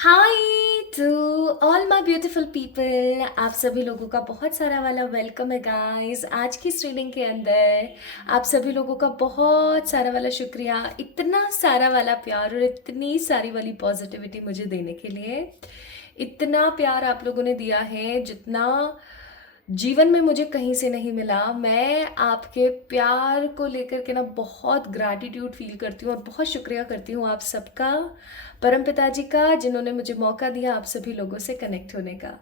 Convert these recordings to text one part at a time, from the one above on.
Hi to all my beautiful people. आप सभी लोगों का बहुत सारा वाला वेलकम है गाइस आज की इस रीडिंग के अंदर। आप सभी लोगों का बहुत सारा वाला शुक्रिया, इतना सारा वाला प्यार और इतनी सारी वाली पॉजिटिविटी मुझे देने के लिए। इतना प्यार आप लोगों ने दिया है जितना जीवन में मुझे कहीं से नहीं मिला। मैं आपके प्यार को लेकर के ना बहुत ग्रैटिट्यूड फील करती हूँ और बहुत शुक्रिया करती हूँ आप सबका, परम पिताजी का, जिन्होंने मुझे मौका दिया आप सभी लोगों से कनेक्ट होने का।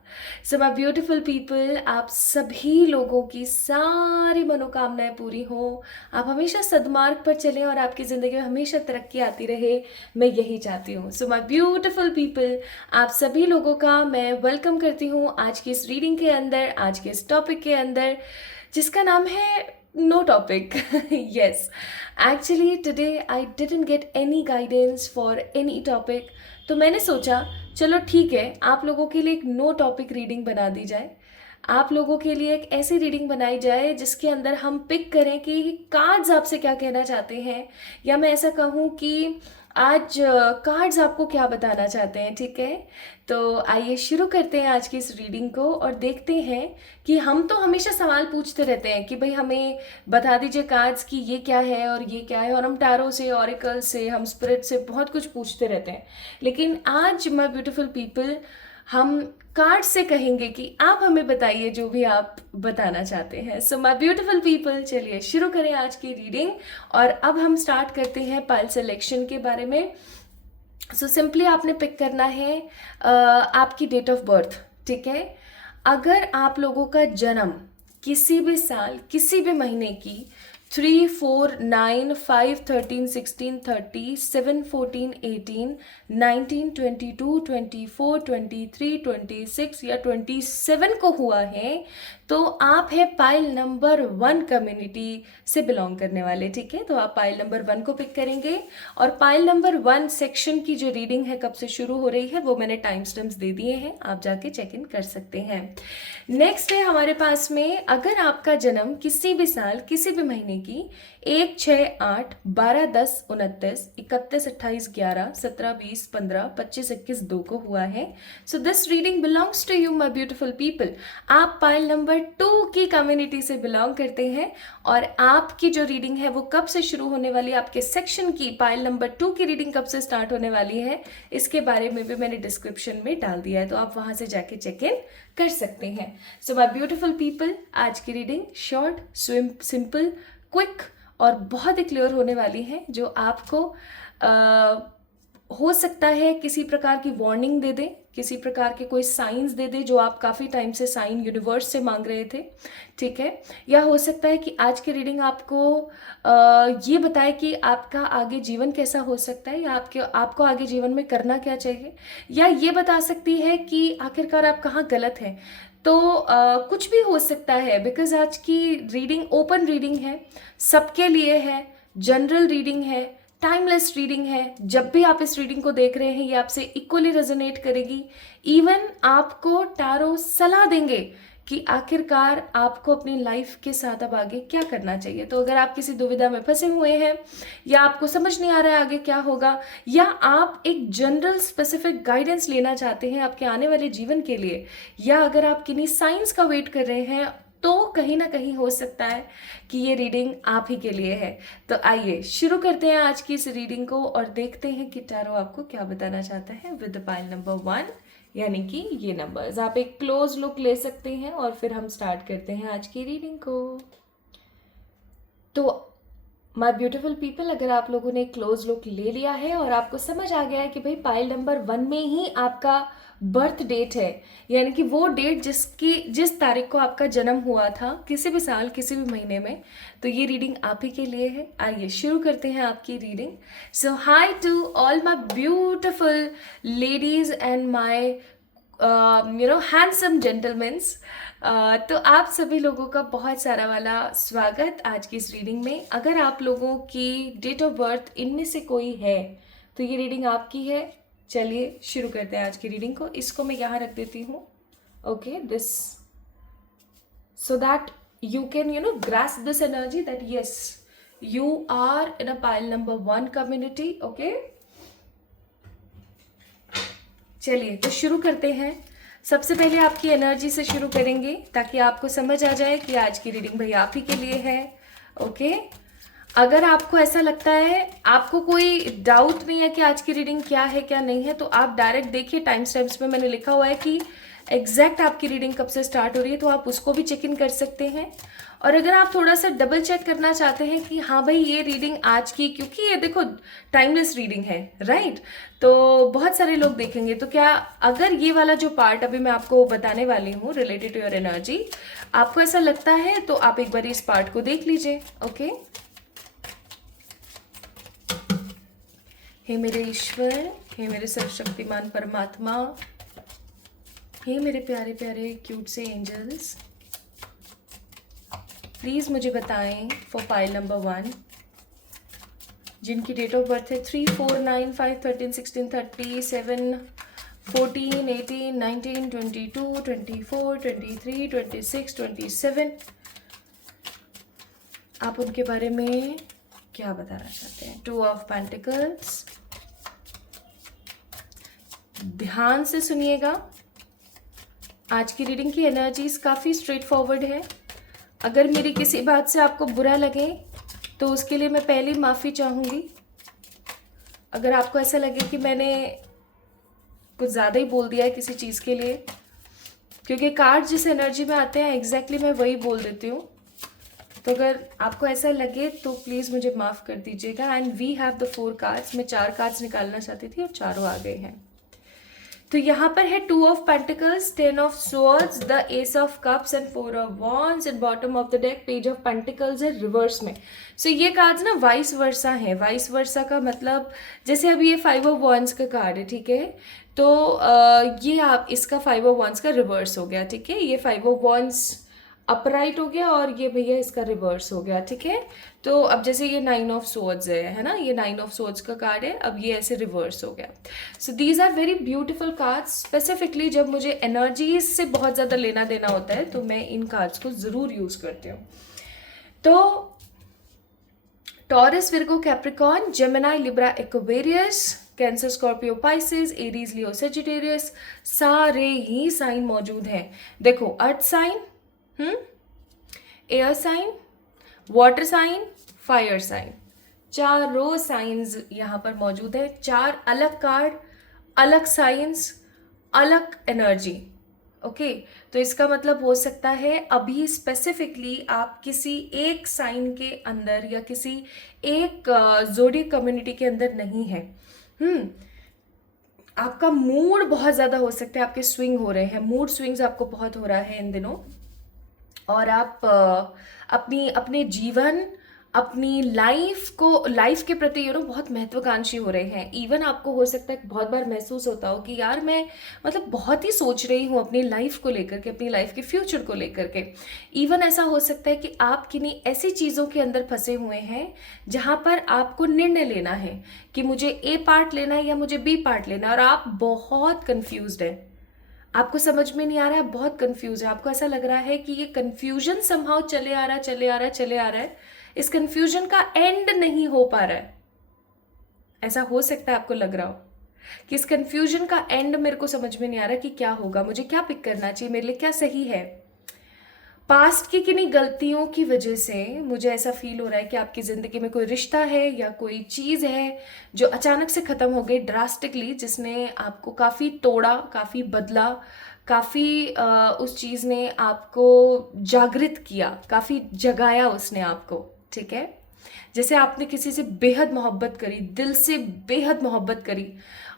सो माय ब्यूटीफुल पीपल, आप सभी लोगों की सारी मनोकामनाएं पूरी हों, आप हमेशा सद्मार्ग पर चलें और आपकी ज़िंदगी में हमेशा तरक्की आती रहे, मैं यही चाहती हूँ। सो माय ब्यूटीफुल पीपल, आप सभी लोगों का मैं वेलकम करती हूँ आज की इस रीडिंग के अंदर, आज के इस टॉपिक के अंदर, जिसका नाम है no topic. Yes, actually today I didn't get any guidance for any topic, तो मैंने सोचा चलो ठीक है, आप लोगों के लिए एक नो टॉपिक रीडिंग बना दी जाए। आप लोगों के लिए एक ऐसी रीडिंग बनाई जाए जिसके अंदर हम पिक करें कि कार्ड्स आपसे क्या कहना चाहते हैं, या मैं ऐसा कहूँ कि आज कार्ड्स आपको क्या बताना चाहते हैं। ठीक है, तो आइए शुरू करते हैं आज की इस रीडिंग को और देखते हैं कि हम तो हमेशा सवाल पूछते रहते हैं कि भाई हमें बता दीजिए कार्ड्स की ये क्या है और ये क्या है, और हम टैरो से, ऑरिकल से, हम स्पिरिट से बहुत कुछ पूछते रहते हैं। लेकिन आज माय ब्यूटीफुल पीपल, हम कार्ड से कहेंगे कि आप हमें बताइए जो भी आप बताना चाहते हैं। सो माय ब्यूटीफुल पीपल, चलिए शुरू करें आज की रीडिंग। और अब हम स्टार्ट करते हैं पाइल सिलेक्शन के बारे में। सो सिंपली आपने पिक करना है आपकी डेट ऑफ बर्थ। ठीक है, अगर आप लोगों का जन्म किसी भी साल, किसी भी महीने की 3, 4, 9, 5, 13, 16, 30, 7, 14, 18, 19, 22, 24, 23, 26 या 27 को हुआ है, तो आप है पाइल नंबर 1 कम्युनिटी से बिलोंग करने वाले। ठीक है, तो आप पाइल नंबर 1 को पिक करेंगे। और पाइल नंबर 1 सेक्शन की जो रीडिंग है कब से शुरू हो रही है वो मैंने टाइम स्टैम्प्स दे दिए हैं, आप जाके चेक इन कर सकते हैं। नेक्स्ट है हमारे पास में, अगर आपका जन्म किसी भी साल, किसी भी महीने की 1, 6, 8, 12, 10, 29, 31, 28, 11, 17, 20, 15, 25, 21, 2 को हुआ है, so this reading belongs to you my beautiful people. आप पाइल नंबर 2 की कम्युनिटी से बिलोंग करते हैं और आपकी जो रीडिंग है वो कब से शुरू होने वाली है, आपके सेक्शन की पाइल नंबर 2 की रीडिंग कब से स्टार्ट होने वाली है, इसके बारे में भी मैंने डिस्क्रिप्शन में डाल दिया है, तो आप वहां से जाके चेक इन कर सकते हैं। सो माय ब्यूटीफुल पीपल, आज की रीडिंग शॉर्ट, सिंपल, क्विक और बहुत ही क्लियर होने वाली है, जो आपको हो सकता है किसी प्रकार की वार्निंग दे दे, किसी प्रकार के कोई साइंस दे दे जो आप काफ़ी टाइम से साइन यूनिवर्स से मांग रहे थे। ठीक है, या हो सकता है कि आज की रीडिंग आपको ये बताए कि आपका आगे जीवन कैसा हो सकता है, या आपको आगे जीवन में करना क्या चाहिए, या ये बता सकती है कि आखिरकार आप कहाँ गलत हैं। तो कुछ भी हो सकता है, बिकॉज आज की रीडिंग ओपन रीडिंग है, सबके लिए है, जनरल रीडिंग है, टाइमलेस रीडिंग है। जब भी आप इस रीडिंग को देख रहे हैं ये आपसे इक्वली रेजोनेट करेगी। इवन आपको टैरो सलाह देंगे कि आखिरकार आपको अपनी लाइफ के साथ अब आगे क्या करना चाहिए। तो अगर आप किसी दुविधा में फंसे हुए हैं, या आपको समझ नहीं आ रहा है आगे क्या होगा, या आप एक जनरल स्पेसिफिक गाइडेंस लेना चाहते हैं आपके आने वाले जीवन के लिए, या अगर आप किन्हीं साइंस का वेट कर रहे हैं, तो कहीं ना कहीं हो सकता है कि ये रीडिंग आप ही के लिए है। तो आइए शुरू करते हैं आज की इस रीडिंग को और देखते हैं कि टैरो आपको क्या बताना चाहता है विद पाइल नंबर 1, यानी कि ये नंबर्स। आप एक क्लोज लुक ले सकते हैं और फिर हम स्टार्ट करते हैं आज की रीडिंग को। तो माय ब्यूटीफुल पीपल, अगर आप लोगों ने क्लोज लुक ले लिया है और आपको समझ आ गया है कि भाई पाइल नंबर 1 में ही आपका बर्थ डेट है, यानी कि वो डेट जिस तारीख को आपका जन्म हुआ था, किसी भी साल, किसी भी महीने में, तो ये रीडिंग आप ही के लिए है। आइए शुरू करते हैं आपकी reading. So hi to all my beautiful ladies and my handsome gentlemens. तो आप सभी लोगों का बहुत सारा वाला स्वागत आज की इस रीडिंग में। अगर आप लोगों की डेट ऑफ बर्थ इनमें से कोई है तो ये रीडिंग आपकी है। चलिए शुरू करते हैं आज की रीडिंग को। इसको मैं यहाँ रख देती हूँ, okay, this, so that you can grasp this energy that yes, you are in a pile number 1 community. okay, चलिए तो शुरू करते हैं। सबसे पहले आपकी एनर्जी से शुरू करेंगे ताकि आपको समझ आ जाए कि आज की रीडिंग भाई आप ही के लिए है। ओके, अगर आपको ऐसा लगता है, आपको कोई डाउट नहीं है कि आज की रीडिंग क्या है क्या नहीं है, तो आप डायरेक्ट देखिए, टाइम स्टैम्प्स में मैंने लिखा हुआ है कि एग्जैक्ट आपकी रीडिंग कब से स्टार्ट हो रही है, तो आप उसको भी चेक इन कर सकते हैं। और अगर आप थोड़ा सा डबल चेक करना चाहते हैं कि हाँ भाई ये रीडिंग आज की, क्योंकि ये देखो टाइमलेस रीडिंग है, राइट, तो बहुत सारे लोग देखेंगे, तो क्या अगर ये वाला जो पार्ट अभी मैं आपको बताने वाली हूँ रिलेटेड टू योर एनर्जी, आपको ऐसा लगता है तो आप एक बार इस पार्ट को देख लीजिए। ओके, हे मेरे ईश्वर, हे मेरे सर्वशक्तिमान परमात्मा, हे मेरे प्यारे प्यारे क्यूट से एंजल्स, प्लीज़ मुझे बताएं फॉर पाइल नंबर 1 जिनकी डेट ऑफ बर्थ है 3, 4, 9, 5, 13, 16, 30, 7, 14, 18, 19, 22, 24, 23, 26, 27, आप उनके बारे में क्या बताना चाहते हैं। 2 ऑफ पेंटिकल्स, ध्यान से सुनिएगा। आज की रीडिंग की एनर्जीज काफ़ी स्ट्रेट फॉरवर्ड है। अगर मेरी किसी बात से आपको बुरा लगे तो उसके लिए मैं पहले ही माफ़ी चाहूँगी। अगर आपको ऐसा लगे कि मैंने कुछ ज़्यादा ही बोल दिया है किसी चीज़ के लिए, क्योंकि कार्ड जिस एनर्जी में आते हैं एग्जैक्टली मैं वही बोल देती हूँ, तो अगर आपको ऐसा लगे तो प्लीज़ मुझे माफ़ कर दीजिएगा। And we have the 4 cards, मैं 4 कार्ड्स निकालना चाहती थी और चारों आ गए हैं। तो यहाँ पर है 2 of pentacles, 10 of swords, the S of cups and 4 of wands, and bottom of the deck page of pentacles है रिवर्स में। सो ये कार्ड्स ना वाइस वर्सा है। वाइस वर्सा का मतलब जैसे अभी ये 5 ऑफ वॉन्ड्स का कार्ड है, ठीक है, तो ये आप इसका 5 ऑफ वॉन्ड्स का रिवर्स हो गया, ठीक है, ये 5 ऑफ वॉन्ड्स अपराइट हो गया और ये भैया इसका रिवर्स हो गया, ठीक है। तो अब जैसे ये 9 ऑफ सोर्ड्स है ना, ये 9 ऑफ सोर्ड्स का कार्ड है, अब ये ऐसे रिवर्स हो गया। So these are very beautiful cards. Specifically जब मुझे एनर्जीज से बहुत ज़्यादा लेना देना होता है तो मैं इन कार्ड्स को ज़रूर यूज़ करती हूँ। तो Taurus, Virgo, Capricorn, Gemini, Libra, Aquarius, Cancer, Scorpio, Pisces, Aries, Leo, Sagittarius, सारे ही साइन मौजूद हैं। देखो, earth sign, air sign, water sign, fire sign, चारों साइंस यहाँ पर मौजूद है। 4 अलग कार्ड, अलग साइंस, अलग एनर्जी। ओके, तो इसका मतलब हो सकता है अभी स्पेसिफिकली आप किसी एक साइन के अंदर या किसी एक ज़ोडिएक कम्युनिटी के अंदर नहीं है। आपका मूड बहुत ज़्यादा हो सकता है, आपके स्विंग हो रहे हैं, मूड स्विंग्स आपको बहुत हो रहा है इन दिनों, और आप अपने जीवन, अपनी लाइफ के प्रति बहुत महत्वाकांक्षी हो रहे हैं। इवन आपको हो सकता है बहुत बार महसूस होता हो कि यार मैं मतलब बहुत ही सोच रही हूँ अपनी लाइफ को लेकर के, अपनी लाइफ के फ्यूचर को लेकर के। इवन ऐसा हो सकता है कि आप किन्हीं ऐसी चीज़ों के अंदर फंसे हुए हैं जहाँ पर आपको निर्णय लेना है कि मुझे ए पार्ट लेना है या मुझे बी पार्ट लेना है, और आप बहुत कन्फ्यूज्ड है, आपको समझ में नहीं आ रहा है, बहुत कंफ्यूज है। आपको ऐसा लग रहा है कि ये कंफ्यूजन समहाउ चले आ रहा है, इस कंफ्यूजन का एंड नहीं हो पा रहा है। ऐसा हो सकता है आपको लग रहा हो कि इस कंफ्यूजन का एंड मेरे को समझ में नहीं आ रहा कि क्या होगा, मुझे क्या पिक करना चाहिए, मेरे लिए क्या सही है। पास्ट की किन्हीं गलतियों की वजह से मुझे ऐसा फील हो रहा है कि आपकी ज़िंदगी में कोई रिश्ता है या कोई चीज़ है जो अचानक से ख़त्म हो गई ड्रास्टिकली, जिसने आपको काफ़ी तोड़ा, काफ़ी बदला, काफ़ी उस चीज़ ने आपको जागृत किया, काफ़ी जगाया उसने आपको, ठीक है। जैसे आपने किसी से बेहद मोहब्बत करी, दिल से बेहद मोहब्बत करी,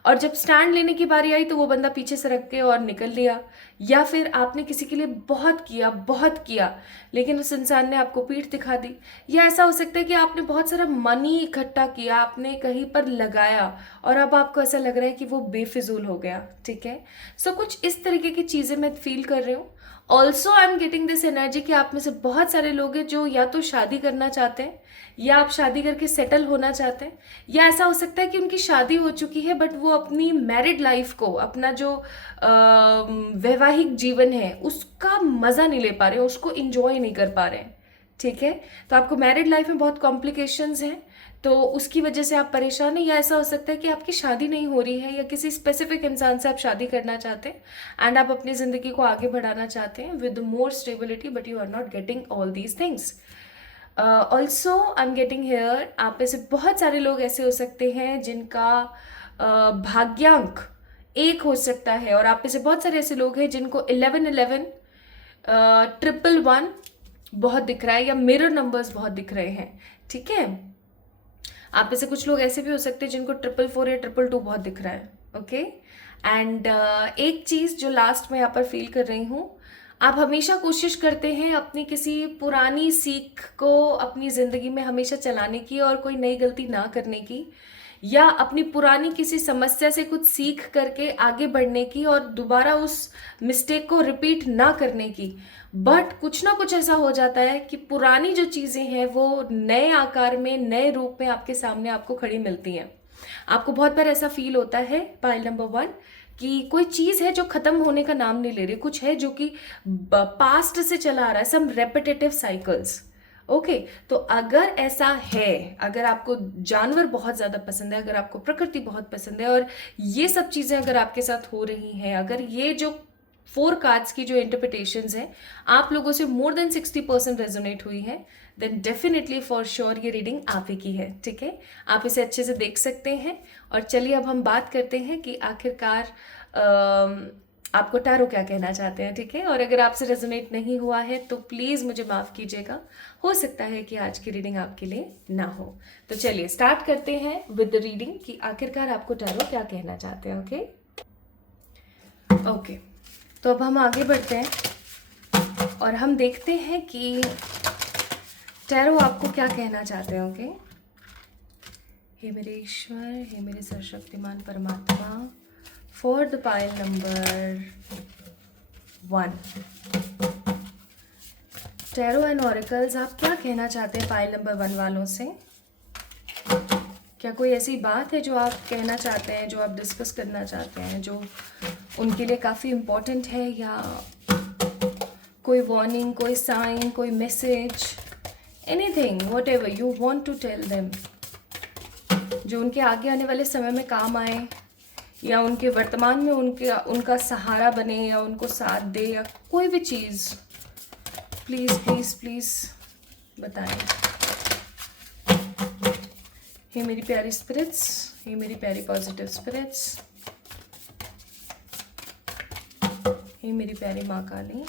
और जब स्टैंड लेने की बारी आई तो वो बंदा पीछे सरक के और निकल लिया, या फिर आपने किसी के लिए बहुत किया लेकिन उस इंसान ने आपको पीठ दिखा दी। या ऐसा हो सकता है कि आपने बहुत सारा मनी इकट्ठा किया, आपने कहीं पर लगाया और अब आपको ऐसा लग रहा है कि वो बेफिजूल हो गया, ठीक है। सो कुछ इस तरीके की चीज़ें मैं फील कर रही हूँ। Also I am getting this energy कि आप में से बहुत सारे लोग हैं जो या तो शादी करना चाहते हैं या आप शादी करके सेटल होना चाहते हैं, या ऐसा हो सकता है कि उनकी शादी हो चुकी है बट वो अपनी मैरिड लाइफ को, अपना जो वैवाहिक जीवन है उसका मज़ा नहीं ले पा रहे, उसको इंजॉय नहीं कर पा रहे हैं, ठीक है। तो आपको मैरिड लाइफ में बहुत कॉम्प्लिकेशंस हैं, तो उसकी वजह से आप परेशान हैं, या ऐसा हो सकता है कि आपकी शादी नहीं हो रही है या किसी स्पेसिफिक इंसान से आप शादी करना चाहते हैं एंड आप अपनी ज़िंदगी को आगे बढ़ाना चाहते हैं with more stability, but you are not getting all these things. Also I am getting here, आप में से बहुत सारे लोग ऐसे हो सकते हैं जिनका भाग्यांक 1 हो सकता है, और आप में से बहुत सारे ऐसे लोग हैं जिनको 1111, 111 बहुत दिख रहा है, या मिरर नंबर्स बहुत दिख रहे हैं। ठीक है, आप में से कुछ लोग ऐसे भी हो सकते हैं जिनको 444 या 222 बहुत दिख रहा है। ओके, एंड एक चीज़ जो लास्ट में यहाँ पर फील कर रही हूँ, आप हमेशा कोशिश करते हैं अपनी किसी पुरानी सीख को अपनी ज़िंदगी में हमेशा चलाने की और कोई नई गलती ना करने की, या अपनी पुरानी किसी समस्या से कुछ सीख करके आगे बढ़ने की और दोबारा उस मिस्टेक को रिपीट ना करने की। बट कुछ ना कुछ ऐसा हो जाता है कि पुरानी जो चीज़ें हैं वो नए आकार में, नए रूप में आपके सामने आपको खड़ी मिलती हैं। आपको बहुत बार ऐसा फील होता है पाइल नंबर 1 कि कोई चीज़ है जो ख़त्म होने का नाम नहीं ले रही, कुछ है जो कि पास्ट से चला आ रहा है, सम रेपिटेटिव साइकिल्स। ओके, तो अगर ऐसा है, अगर आपको जानवर बहुत ज़्यादा पसंद है, अगर आपको प्रकृति बहुत पसंद है और ये सब चीज़ें अगर आपके साथ हो रही हैं, अगर ये जो 4 कार्ड्स की जो इंटरप्रिटेशंस हैं आप लोगों से मोर देन 60% रेजोनेट हुई है, देन डेफिनेटली फॉर श्योर ये रीडिंग आप ही की है। ठीक है, आप इसे अच्छे से देख सकते हैं। और चलिए अब हम बात करते हैं कि आखिरकार आपको टैरो क्या कहना चाहते हैं। ठीक है, और अगर आपसे रेजोनेट नहीं हुआ है तो प्लीज़ मुझे माफ़ कीजिएगा, हो सकता है कि आज की रीडिंग आपके लिए ना हो। तो चलिए स्टार्ट करते हैं विद द रीडिंग कि आखिरकार आपको टैरो क्या कहना चाहते हैं। ओके ओके, तो अब हम आगे बढ़ते हैं और हम देखते हैं कि टैरो आपको क्या कहना चाहते हैं। ओके, हे मेरे ईश्वर, हे मेरे सर्वशक्तिमान परमात्मा, for the pile number 1, tarot and auricles, आप क्या कहना चाहते हैं पाइल नंबर 1 वालों से? क्या कोई ऐसी बात है जो आप कहना चाहते हैं, जो आप डिस्कस करना चाहते हैं, जो उनके लिए काफ़ी इम्पोर्टेंट है, या कोई वार्निंग, कोई साइन, कोई message, anything whatever you want to tell them, जो उनके आगे आने वाले समय में काम आए, या उनके वर्तमान में उनका सहारा बने, या उनको साथ दे, या कोई भी चीज़, प्लीज़ प्लीज़ प्लीज़ बताएं। हे मेरी प्यारी स्पिरिट्स, हे मेरी प्यारी पॉजिटिव स्पिरिट्स, हे मेरी प्यारी माँ काली,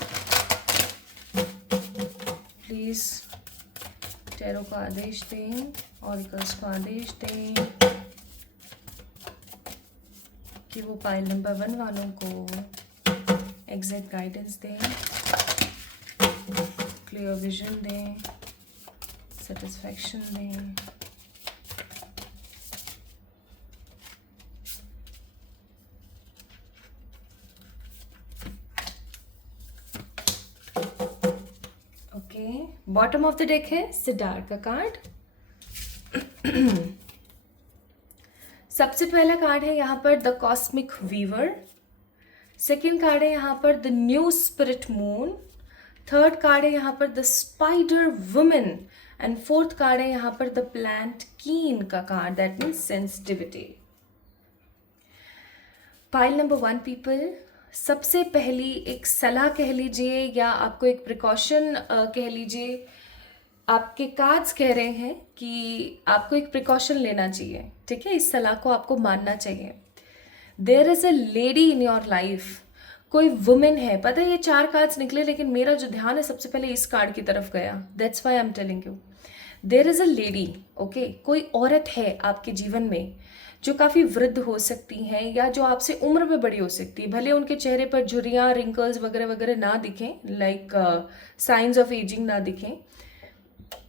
प्लीज़ टैरो को आदेश दें, ऑरिकल्स को आदेश दें कि वो पाइल नंबर 1 वालों को एग्जैक्ट गाइडेंस दें, क्लियर विजन दें, सेटिस्फैक्शन दें। Okay, bottom of the deck है सिडार का कार्ड। सबसे पहला कार्ड है यहाँ पर the cosmic weaver, second card है यहाँ पर the new spirit moon, third card है यहाँ पर the spider women, and fourth card है यहाँ पर द प्लांट कीन का card, that means sensitivity. Pile number 1 people, सबसे पहली एक सलाह कह लीजिए या आपको एक प्रिकॉशन कह लीजिए, आपके कार्ड्स कह रहे हैं कि आपको एक प्रिकॉशन लेना चाहिए। ठीक है, इस सलाह को आपको मानना चाहिए। There is a lady in your life, कोई वुमेन है। पता है ये 4 कार्ड्स निकले, लेकिन मेरा जो ध्यान है सबसे पहले इस कार्ड की तरफ गया, that's why I am telling you. There is a lady, okay, कोई औरत है आपके जीवन में जो काफ़ी वृद्ध हो सकती हैं या जो आपसे उम्र में बड़ी हो सकती है। भले उनके चेहरे पर झुर्रियाँ, रिंकल्स वगैरह वगैरह ना दिखें, लाइक साइंस ऑफ एजिंग ना दिखें,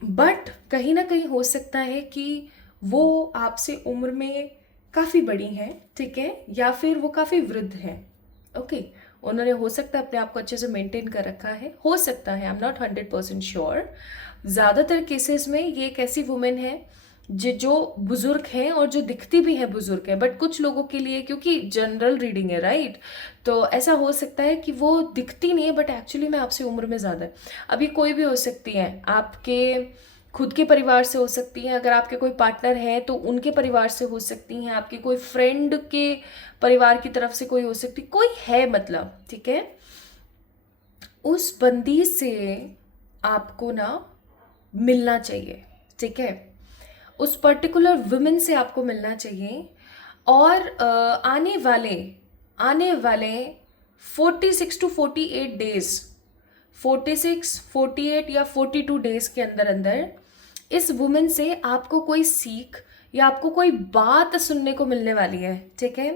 बट कहीं ना कहीं हो सकता है कि वो आपसे उम्र में काफ़ी बड़ी हैं। ठीक है, या फिर वो काफ़ी वृद्ध हैं। ओके, उन्होंने हो सकता है अपने आप को अच्छे से मेंटेन कर रखा है, हो सकता है, आई एम नॉट 100% श्योर। ज़्यादातर केसेस में ये एक ऐसी वुमेन है जो बुजुर्ग हैं और जो दिखती भी है बुजुर्ग है, बट कुछ लोगों के लिए, क्योंकि जनरल रीडिंग है राइट, तो ऐसा हो सकता है कि वो दिखती नहीं है बट एक्चुअली में आपसे उम्र में ज़्यादा है। अभी कोई भी हो सकती है, आपके खुद के परिवार से हो सकती हैं, अगर आपके कोई पार्टनर है तो उनके परिवार से हो सकती हैं, आपके कोई फ्रेंड के परिवार की तरफ से कोई हो सकती, कोई है मतलब, ठीक है। उस बंदी से आपको ना मिलना चाहिए, ठीक है। उस पर्टिकुलर वुमेन से आपको मिलना चाहिए और आने वाले 46 to 48 डेज, 46, 48 या 42 डेज के अंदर अंदर इस वुमेन से आपको कोई सीख या आपको कोई बात सुनने को मिलने वाली है, ठीक है।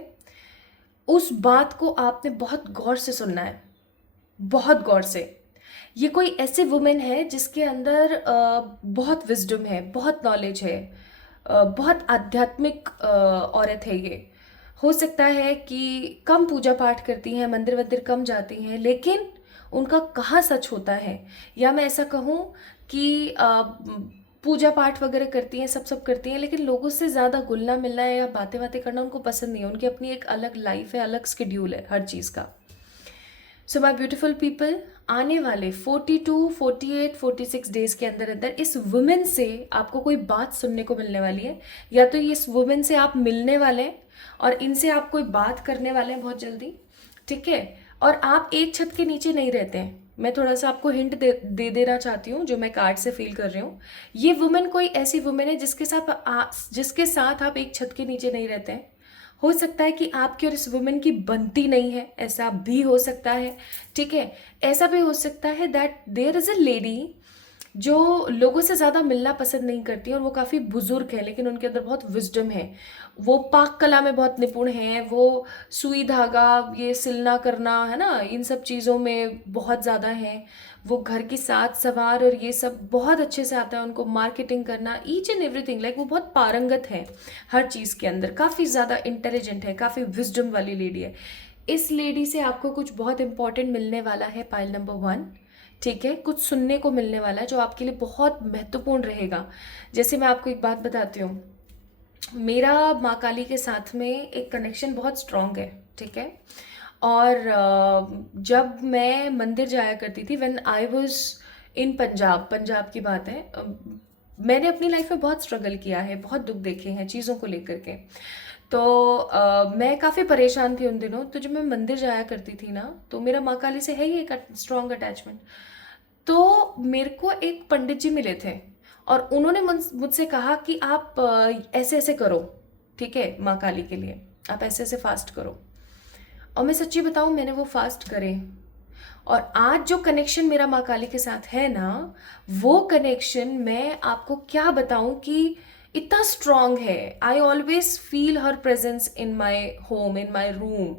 उस बात को आपने बहुत गौर से सुनना है, बहुत गौर से। ये कोई ऐसे वुमेन है जिसके अंदर बहुत विजडम है, बहुत नॉलेज है, बहुत आध्यात्मिक औरत है ये। हो सकता है कि कम पूजा पाठ करती हैं, मंदिर वंदिर कम जाती हैं, लेकिन उनका कहाँ सच होता है, या मैं ऐसा कहूँ कि पूजा पाठ वगैरह करती हैं, सब करती हैं, लेकिन लोगों से ज़्यादा घुलना मिलना या बातें बातें करना उनको पसंद नहीं है। उनकी अपनी एक अलग लाइफ है, अलग स्केड्यूल है हर चीज़ का। सो माई ब्यूटिफुल पीपल, आने वाले 42, 48, 46 डेज के अंदर अंदर इस वुमेन से आपको कोई बात सुनने को मिलने वाली है, या तो इस वुमेन से आप मिलने वाले हैं और इनसे आप कोई बात करने वाले हैं बहुत जल्दी, ठीक है। और आप एक छत के नीचे नहीं रहते हैं। मैं थोड़ा सा आपको हिंट दे देना चाहती हूँ जो मैं कार्ड से फील कर रही हूँ। ये वुमेन कोई ऐसी वुमेन है जिसके साथ आप एक छत के नीचे नहीं रहते हैं। हो सकता है कि आपकी और इस वुमेन की बनती नहीं है, ऐसा भी हो सकता है, ठीक है। ऐसा भी हो सकता है that there is a lady जो लोगों से ज़्यादा मिलना पसंद नहीं करती और वो काफ़ी बुजुर्ग है, लेकिन उनके अंदर बहुत विजडम है। वो पाक कला में बहुत निपुण हैं, वो सुई धागा, ये सिलना करना है ना, इन सब चीज़ों में बहुत ज़्यादा हैं। वो घर की साज सवार और ये सब बहुत अच्छे से आता है उनको, मार्केटिंग करना, ईच एंड एवरीथिंग, लाइक वो बहुत पारंगत है हर चीज़ के अंदर, काफ़ी ज़्यादा इंटेलिजेंट है, काफ़ी विजडम वाली लेडी है। इस लेडी से आपको कुछ बहुत इंपॉर्टेंट मिलने वाला है, पाइल नंबर 1, ठीक है। कुछ सुनने को मिलने वाला है जो आपके लिए बहुत महत्वपूर्ण रहेगा। जैसे मैं आपको एक बात बताती हूँ, मेरा माँ काली के साथ में एक कनेक्शन बहुत स्ट्रांग है, ठीक है। और जब मैं मंदिर जाया करती थी, when I was in Punjab की बात है, मैंने अपनी लाइफ में बहुत स्ट्रगल किया है, बहुत दुख देखे हैं चीज़ों को लेकर के। तो मैं काफ़ी परेशान थी उन दिनों। तो जब मैं मंदिर जाया करती थी ना, तो मेरा माँ काली से है ही एक स्ट्रॉन्ग अटैचमेंट। तो मेरे को एक पंडित जी मिले थे और उन्होंने मुझसे कहा कि आप ऐसे ऐसे करो, ठीक है, माँ काली के लिए आप ऐसे ऐसे फास्ट करो। और मैं सच्ची बताऊँ, मैंने वो फास्ट करे और आज जो कनेक्शन मेरा माँ काली के साथ है ना, वो कनेक्शन मैं आपको क्या बताऊं कि इतना स्ट्रांग है। आई always feel her presence in my home, in my room.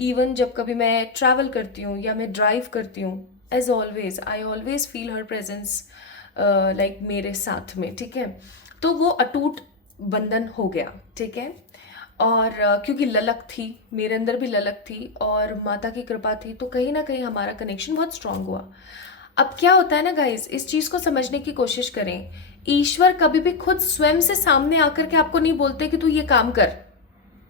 Even जब कभी मैं ट्रैवल करती हूँ या मैं ड्राइव करती हूँ, as always I always feel her presence, like मेरे साथ में, ठीक है। तो वो अटूट बंधन हो गया, ठीक है। और क्योंकि ललक थी, मेरे अंदर भी ललक थी और माता की कृपा थी, तो कहीं ना कहीं हमारा कनेक्शन बहुत स्ट्रांग हुआ। अब क्या होता है ना गाइस, इस चीज़ को समझने की कोशिश करें। ईश्वर कभी भी खुद स्वयं से सामने आकर के आपको नहीं बोलते कि तू ये काम कर,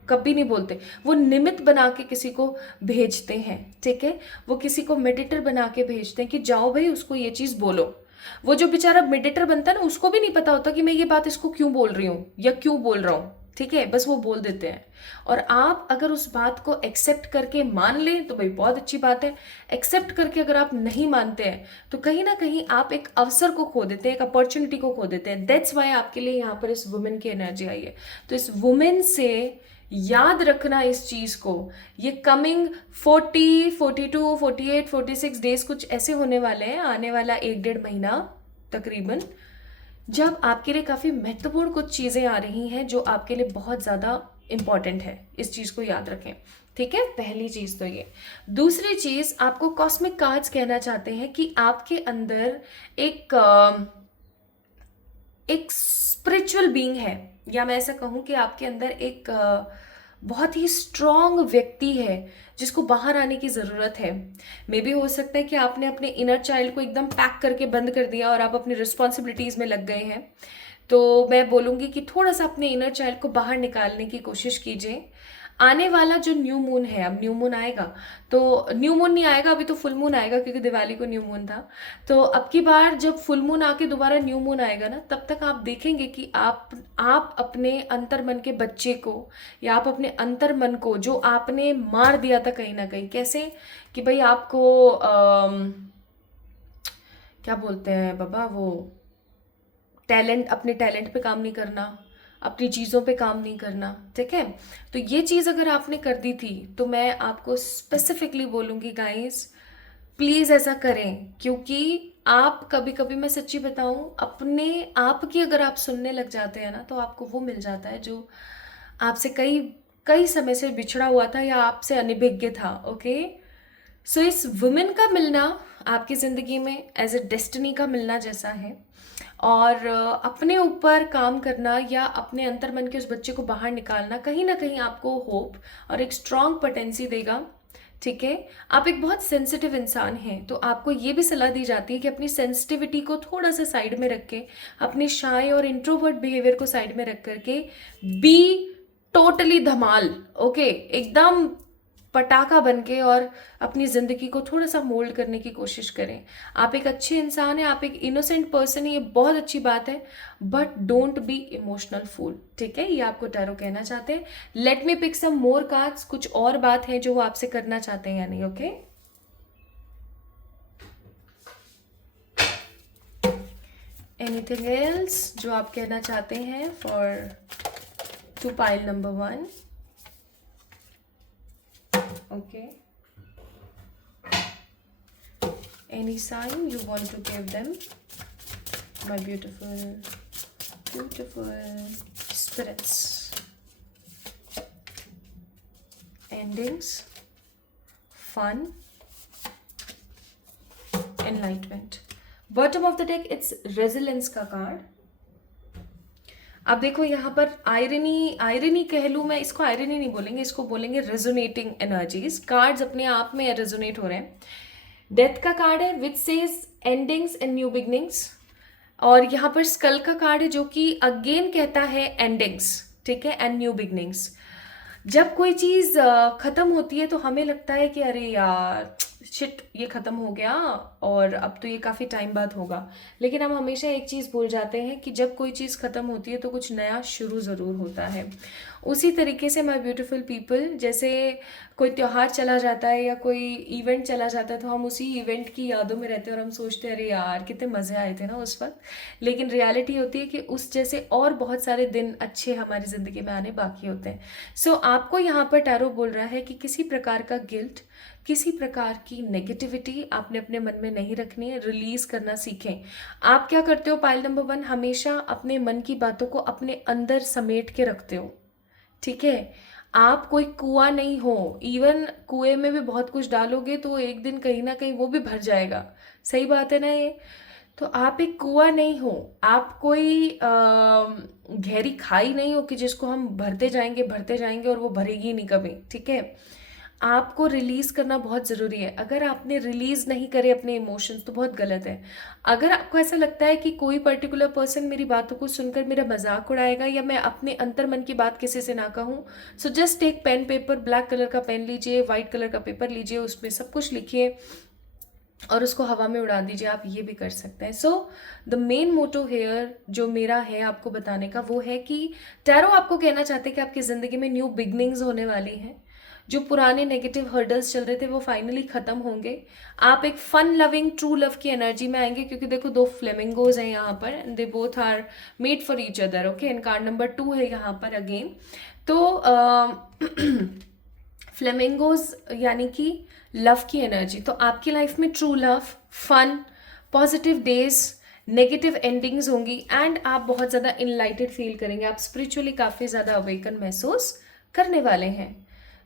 कभी नहीं बोलते। वो निमित्त बना के किसी को भेजते हैं, ठीक है। वो किसी को मेडिटेटर बना के भेजते हैं कि जाओ भाई उसको ये चीज़ बोलो। वो जो बेचारा मेडिटेटर बनता है ना, उसको भी नहीं पता होता कि मैं ये बात इसको क्यों बोल रही हूँ या क्यों बोल रहा हूँ, ठीक है, बस वो बोल देते हैं। और आप अगर उस बात को एक्सेप्ट करके मान लें तो भाई बहुत अच्छी बात है। एक्सेप्ट करके अगर आप नहीं मानते हैं तो कहीं ना कहीं आप एक अवसर को खो देते हैं, एक अपॉर्चुनिटी को खो देते हैं। दैट्स वाई आपके लिए यहाँ पर इस वुमेन की एनर्जी आई है। तो इस वुमेन से याद रखना इस चीज को, ये कमिंग 40, 42, 48, 46 डेज कुछ ऐसे होने वाले हैं, आने वाला 1-1.5 महीना तकरीबन, जब आपके लिए काफ़ी महत्वपूर्ण कुछ चीज़ें आ रही हैं जो आपके लिए बहुत ज़्यादा इम्पॉर्टेंट है। इस चीज़ को याद रखें, ठीक है। पहली चीज़ तो ये। दूसरी चीज़, आपको कॉस्मिक कार्ड्स कहना चाहते हैं कि आपके अंदर एक स्पिरिचुअल बीइंग है, या मैं ऐसा कहूँ कि आपके अंदर एक बहुत ही स्ट्रॉन्ग व्यक्ति है जिसको बाहर आने की ज़रूरत है। मे बी हो सकता है कि आपने अपने इनर चाइल्ड को एकदम पैक करके बंद कर दिया और आप अपनी रिस्पॉन्सिबिलिटीज़ में लग गए हैं। तो मैं बोलूँगी कि थोड़ा सा अपने इनर चाइल्ड को बाहर निकालने की कोशिश कीजिए। आने वाला जो न्यू मून है, अब न्यू मून आएगा, तो न्यू मून नहीं आएगा अभी, तो फुल मून आएगा क्योंकि दिवाली को न्यू मून था। तो अब की बार जब फुल मून आके दोबारा न्यू मून आएगा ना, तब तक आप देखेंगे कि आप अपने अंतर मन के बच्चे को, या आप अपने अंतर मन को जो आपने मार दिया था कहीं ना कहीं, कैसे कि भाई आपको क्या बोलते हैं बाबा, वो टैलेंट, अपने टैलेंट पे काम नहीं करना, अपनी चीज़ों पे काम नहीं करना, ठीक है। तो ये चीज़ अगर आपने कर दी थी, तो मैं आपको स्पेसिफिकली बोलूँगी गाइस, प्लीज़ ऐसा करें, क्योंकि आप कभी कभी, मैं सच्ची बताऊँ, अपने आप की अगर आप सुनने लग जाते हैं ना, तो आपको वो मिल जाता है जो आपसे कई कई समय से बिछड़ा हुआ था या आपसे अनिभिज्ञ था। ओके, सो इस वुमेन का मिलना आपकी ज़िंदगी में एज ए डेस्टिनी का मिलना जैसा है, और अपने ऊपर काम करना या अपने अंतर्मन के उस बच्चे को बाहर निकालना कहीं ना कहीं आपको होप और एक स्ट्रॉन्ग पोटेंसी देगा, ठीक है। आप एक बहुत सेंसिटिव इंसान हैं, तो आपको ये भी सलाह दी जाती है कि अपनी सेंसिटिविटी को थोड़ा सा साइड में रख के, अपने शाय और इंट्रोवर्ट बिहेवियर को साइड में रख करके बी टोटली धमाल, ओके, एकदम पटाखा बन के, और अपनी ज़िंदगी को थोड़ा सा मोल्ड करने की कोशिश करें। आप एक अच्छे इंसान हैं, आप एक इनोसेंट पर्सन है, ये बहुत अच्छी बात है, but don't be emotional fool, ठीक है। ये आपको टैरो कहना चाहते हैं। Let me pick some more cards, कुछ और बात है जो वो आपसे करना चाहते हैं या नहीं। ओके, एनीथिंग एल्स जो आप कहना चाहते हैं for to pile number 1। Okay, any sign you want to give them, my beautiful spirits? Endings, fun, enlightenment. Bottom of the deck, it's resilience का कार्ड। अब देखो यहाँ पर आयरनी कह लूँ मैं, इसको आयरनी नहीं बोलेंगे, इसको बोलेंगे रेजोनेटिंग एनर्जीज। कार्ड्स अपने आप में रेजोनेट हो रहे हैं। डेथ का कार्ड है which says endings and new beginnings, और यहाँ पर स्कल का कार्ड है जो कि अगेन कहता है एंडिंग्स, ठीक है, एंड न्यू बिगनिंग्स। जब कोई चीज़ ख़त्म होती है तो हमें लगता है कि अरे यार शिट, ये ख़त्म हो गया और अब तो ये काफ़ी टाइम बाद होगा, लेकिन हम हमेशा एक चीज़ भूल जाते हैं कि जब कोई चीज़ ख़त्म होती है तो कुछ नया शुरू ज़रूर होता है। उसी तरीके से माय ब्यूटीफुल पीपल, जैसे कोई त्यौहार चला जाता है या कोई इवेंट चला जाता है, तो हम उसी इवेंट की यादों में रहते हैं और हम सोचते हैं अरे यार कितने मज़े आए थे ना उस वक्त, लेकिन रियलिटी होती है कि उस जैसे और बहुत सारे दिन अच्छे हमारी ज़िंदगी में आने बाकी होते हैं। सो आपको यहाँ पर टैरो बोल रहा है कि किसी प्रकार का गिल्ट, किसी प्रकार की नेगेटिविटी आपने अपने मन में नहीं रखनी है, रिलीज करना सीखें। आप क्या करते हो पाइल नंबर 1, हमेशा अपने मन की बातों को अपने अंदर समेट के रखते हो, ठीक है। आप कोई कुआं नहीं हो, इवन कुएं में भी बहुत कुछ डालोगे तो एक दिन कहीं ना कहीं वो भी भर जाएगा, सही बात है ना ये। तो आप एक कुआं नहीं हो, आप कोई गहरी खाई नहीं हो कि जिसको हम भरते जाएंगे और वो भरेगी नहीं कभी, ठीक है। आपको रिलीज़ करना बहुत ज़रूरी है। अगर आपने रिलीज़ नहीं करे अपने इमोशंस तो बहुत गलत है। अगर आपको ऐसा लगता है कि कोई पर्टिकुलर पर्सन मेरी बातों को सुनकर मेरा मजाक उड़ाएगा या मैं अपने अंतर मन की बात किसी से ना कहूँ, so just take pen paper, black colour का पेन लीजिए, वाइट कलर का पेपर लीजिए, उसमें सब कुछ लिखिए और उसको हवा में उड़ा दीजिए। आप ये भी कर सकते हैं। So the main motto here जो मेरा है आपको बताने का वो है कि टैरो आपको कहना चाहते हैं कि आपकी ज़िंदगी में न्यू बिगनिंग्स होने वाली हैं। जो पुराने नेगेटिव हर्डल्स चल रहे थे वो फाइनली खत्म होंगे। आप एक फन लविंग ट्रू लव की एनर्जी में आएंगे, क्योंकि देखो 2 फ्लेमिंगोज हैं यहाँ पर and they both are made for each other, okay. And card number 2 है यहाँ पर अगेन। तो फ्लेमिंगोज यानी कि लव की एनर्जी। तो आपकी लाइफ में true love, fun, positive days, negative endings होंगी एंड आप बहुत ज़्यादा इनलाइटेड फील करेंगे। आप स्पिरिचुअली काफ़ी ज़्यादा अवेकन महसूस करने वाले हैं।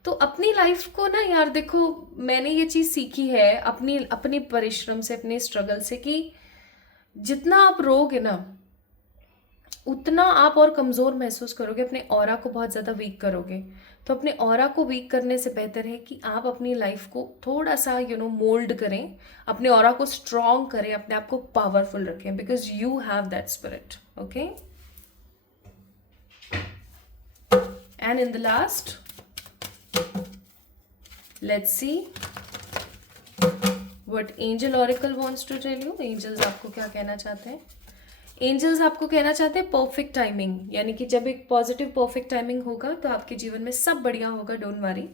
तो अपनी लाइफ को ना यार देखो, मैंने ये चीज़ सीखी है अपनी परिश्रम से, अपने स्ट्रगल से, कि जितना आप रोगे ना उतना आप और कमज़ोर महसूस करोगे, अपने ऑरा को बहुत ज़्यादा वीक करोगे। तो अपने ऑरा को वीक करने से बेहतर है कि आप अपनी लाइफ को थोड़ा सा मोल्ड करें, अपने ऑरा को स्ट्रॉन्ग करें, अपने आप को पावरफुल रखें, because you have that spirit, okay. And in the last let's see what angel oracle wants to tell you. Angels आपको क्या कहना चाहते हैं? एंजल्स आपको कहना चाहते हैं परफेक्ट टाइमिंग, यानी कि जब एक पॉजिटिव परफेक्ट टाइमिंग होगा तो आपके जीवन में सब बढ़िया होगा, don't worry.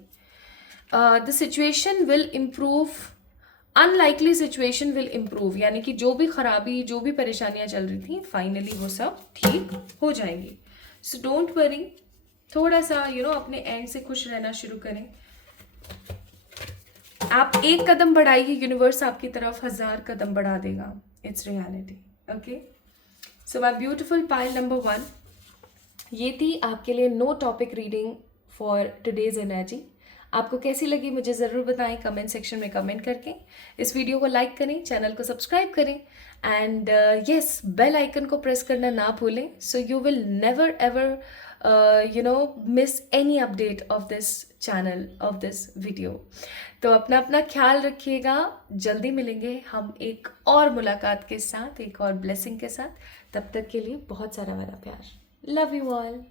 The situation will improve, unlikely situation will improve, यानी कि जो भी खराबी, जो भी परेशानियां चल रही थी, फाइनली वो सब ठीक हो जाएंगी। सो डोंट वरी, थोड़ा सा अपने एंड से खुश रहना शुरू करें। आप एक कदम बढ़ाइए, यूनिवर्स आपकी तरफ 1000 कदम बढ़ा देगा। It's reality. Okay, so my beautiful pile number 1, ये थी आपके लिए no topic reading for today's energy. आपको कैसी लगी मुझे ज़रूर बताएं कमेंट सेक्शन में कमेंट करके। इस वीडियो को लाइक करें, चैनल को सब्सक्राइब करें एंड यस, बेल आइकन को प्रेस करना ना भूलें, so you will never ever miss any update of this channel, of this video. तो अपना अपना ख्याल रखिएगा। जल्दी मिलेंगे हम एक और मुलाकात के साथ, एक और ब्लेसिंग के साथ। तब तक के लिए बहुत सारा वाला प्यार। Love you all.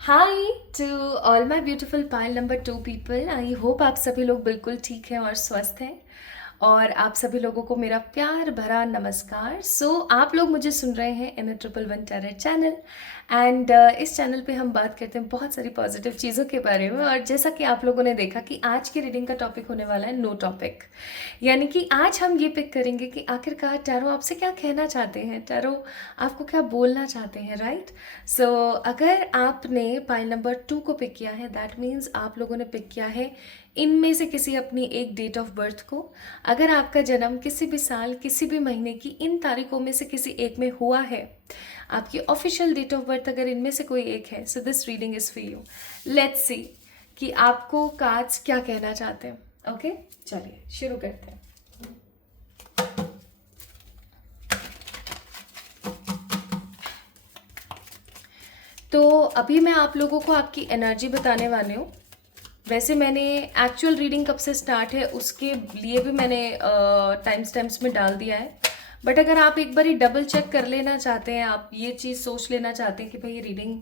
Hi to all my beautiful pile number 2 people. I hope आप सभी लोग बिल्कुल ठीक हैं और स्वस्थ हैं, और आप सभी लोगों को मेरा प्यार भरा नमस्कार। आप लोग मुझे सुन रहे हैं in triple one tarot channel, and इस चैनल पे हम बात करते हैं बहुत सारी पॉजिटिव चीज़ों के बारे में। और जैसा कि आप लोगों ने देखा कि आज की रीडिंग का टॉपिक होने वाला है नो टॉपिक, यानी कि आज हम ये पिक करेंगे कि आखिरकार टैरो आपसे क्या कहना चाहते हैं, टैरो आपको क्या बोलना चाहते हैं, राइट। सो अगर आपने पाइल नंबर 2 को पिक किया है, दैट मीन्स आप लोगों ने पिक किया है इनमें से किसी अपनी एक डेट ऑफ बर्थ को। अगर आपका जन्म किसी भी साल, किसी भी महीने की इन तारीखों में से किसी एक में हुआ है, आपकी ऑफिशियल डेट ऑफ बर्थ अगर इनमें से कोई एक है, so this reading is for you. Let's see कि आपको कार्ड्स क्या कहना चाहते हैं। ओके, चलिए शुरू करते हैं। तो अभी मैं आप लोगों को आपकी एनर्जी बताने वाली हूँ। वैसे मैंने एक्चुअल रीडिंग कब से स्टार्ट है उसके लिए भी मैंने टाइम स्टैम्प्स में डाल दिया है, बट अगर आप एक बार डबल चेक कर लेना चाहते हैं, आप ये चीज़ सोच लेना चाहते हैं कि भाई ये रीडिंग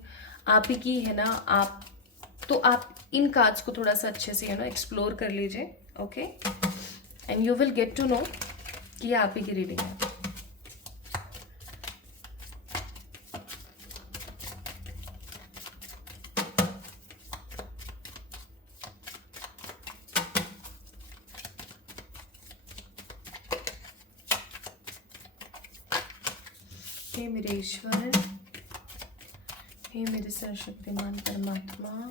आप ही की है ना, आप इन कार्ड्स को थोड़ा सा अच्छे से एक्सप्लोर कर लीजिए। Okay, and you will get to know कि ये आप ही की रीडिंग है। हे मेरे ईश्वर, हे मेरे सर्वशक्तिमान परमात्मा,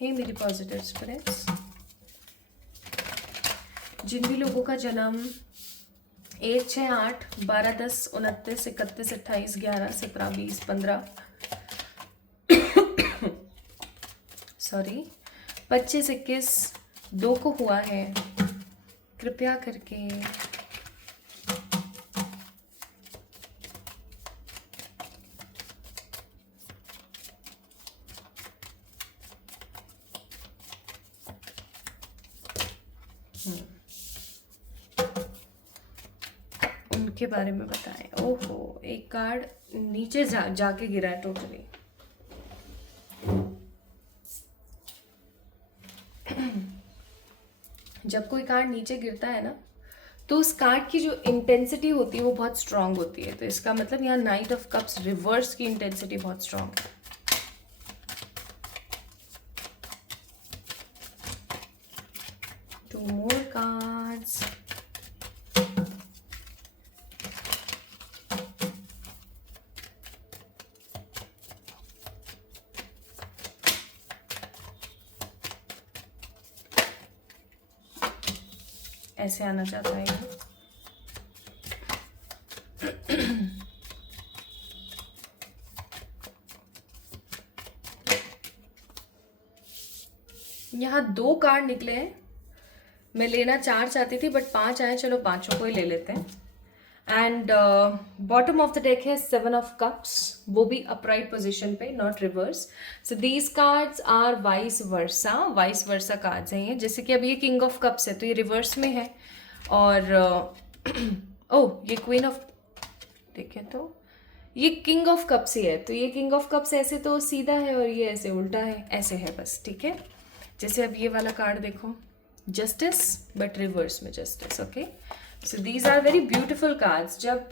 हे मेरी पॉजिटिव स्पिरिट्स, जिन भी लोगों का जन्म 1, 6, 8, 12, 10, 29, 31, 28, 11, 17, 20, 15 सॉरी 25, 21, 2 को हुआ है, कृपया करके उनके बारे में बताएं। ओहो, एक कार्ड नीचे जाके गिरा है टोटली। जब कोई कार्ड नीचे गिरता है ना, तो उस कार्ड की जो इंटेंसिटी होती है वो बहुत स्ट्रांग होती है। तो इसका मतलब यहाँ नाइट ऑफ कप्स रिवर्स की इंटेंसिटी बहुत स्ट्रांग है। Two more cards. ऐसे आना चाहता है ये। यहाँ 2 कार्ड निकले हैं। मैं लेना 4 चाहती थी बट 5 आए, चलो 5 को ही ले लेते हैं। And bottom of the deck है 7 ऑफ कप्स, वो भी अपराइट पोजीशन पे, not reverse. So these cards are vice versa cards हैं ये। जैसे कि अभी ये किंग ऑफ कप्स है तो ये रिवर्स में है, और ओह ये क्वीन ऑफ, देखें तो ये किंग ऑफ कप्स ही है, तो ये किंग ऑफ कप्स ऐसे तो सीधा है और ये ऐसे उल्टा है, ऐसे है बस, ठीक है। जैसे अब ये वाला कार्ड देखो, जस्टिस बट रिवर्स में justice. Okay, so these are very beautiful cards. जब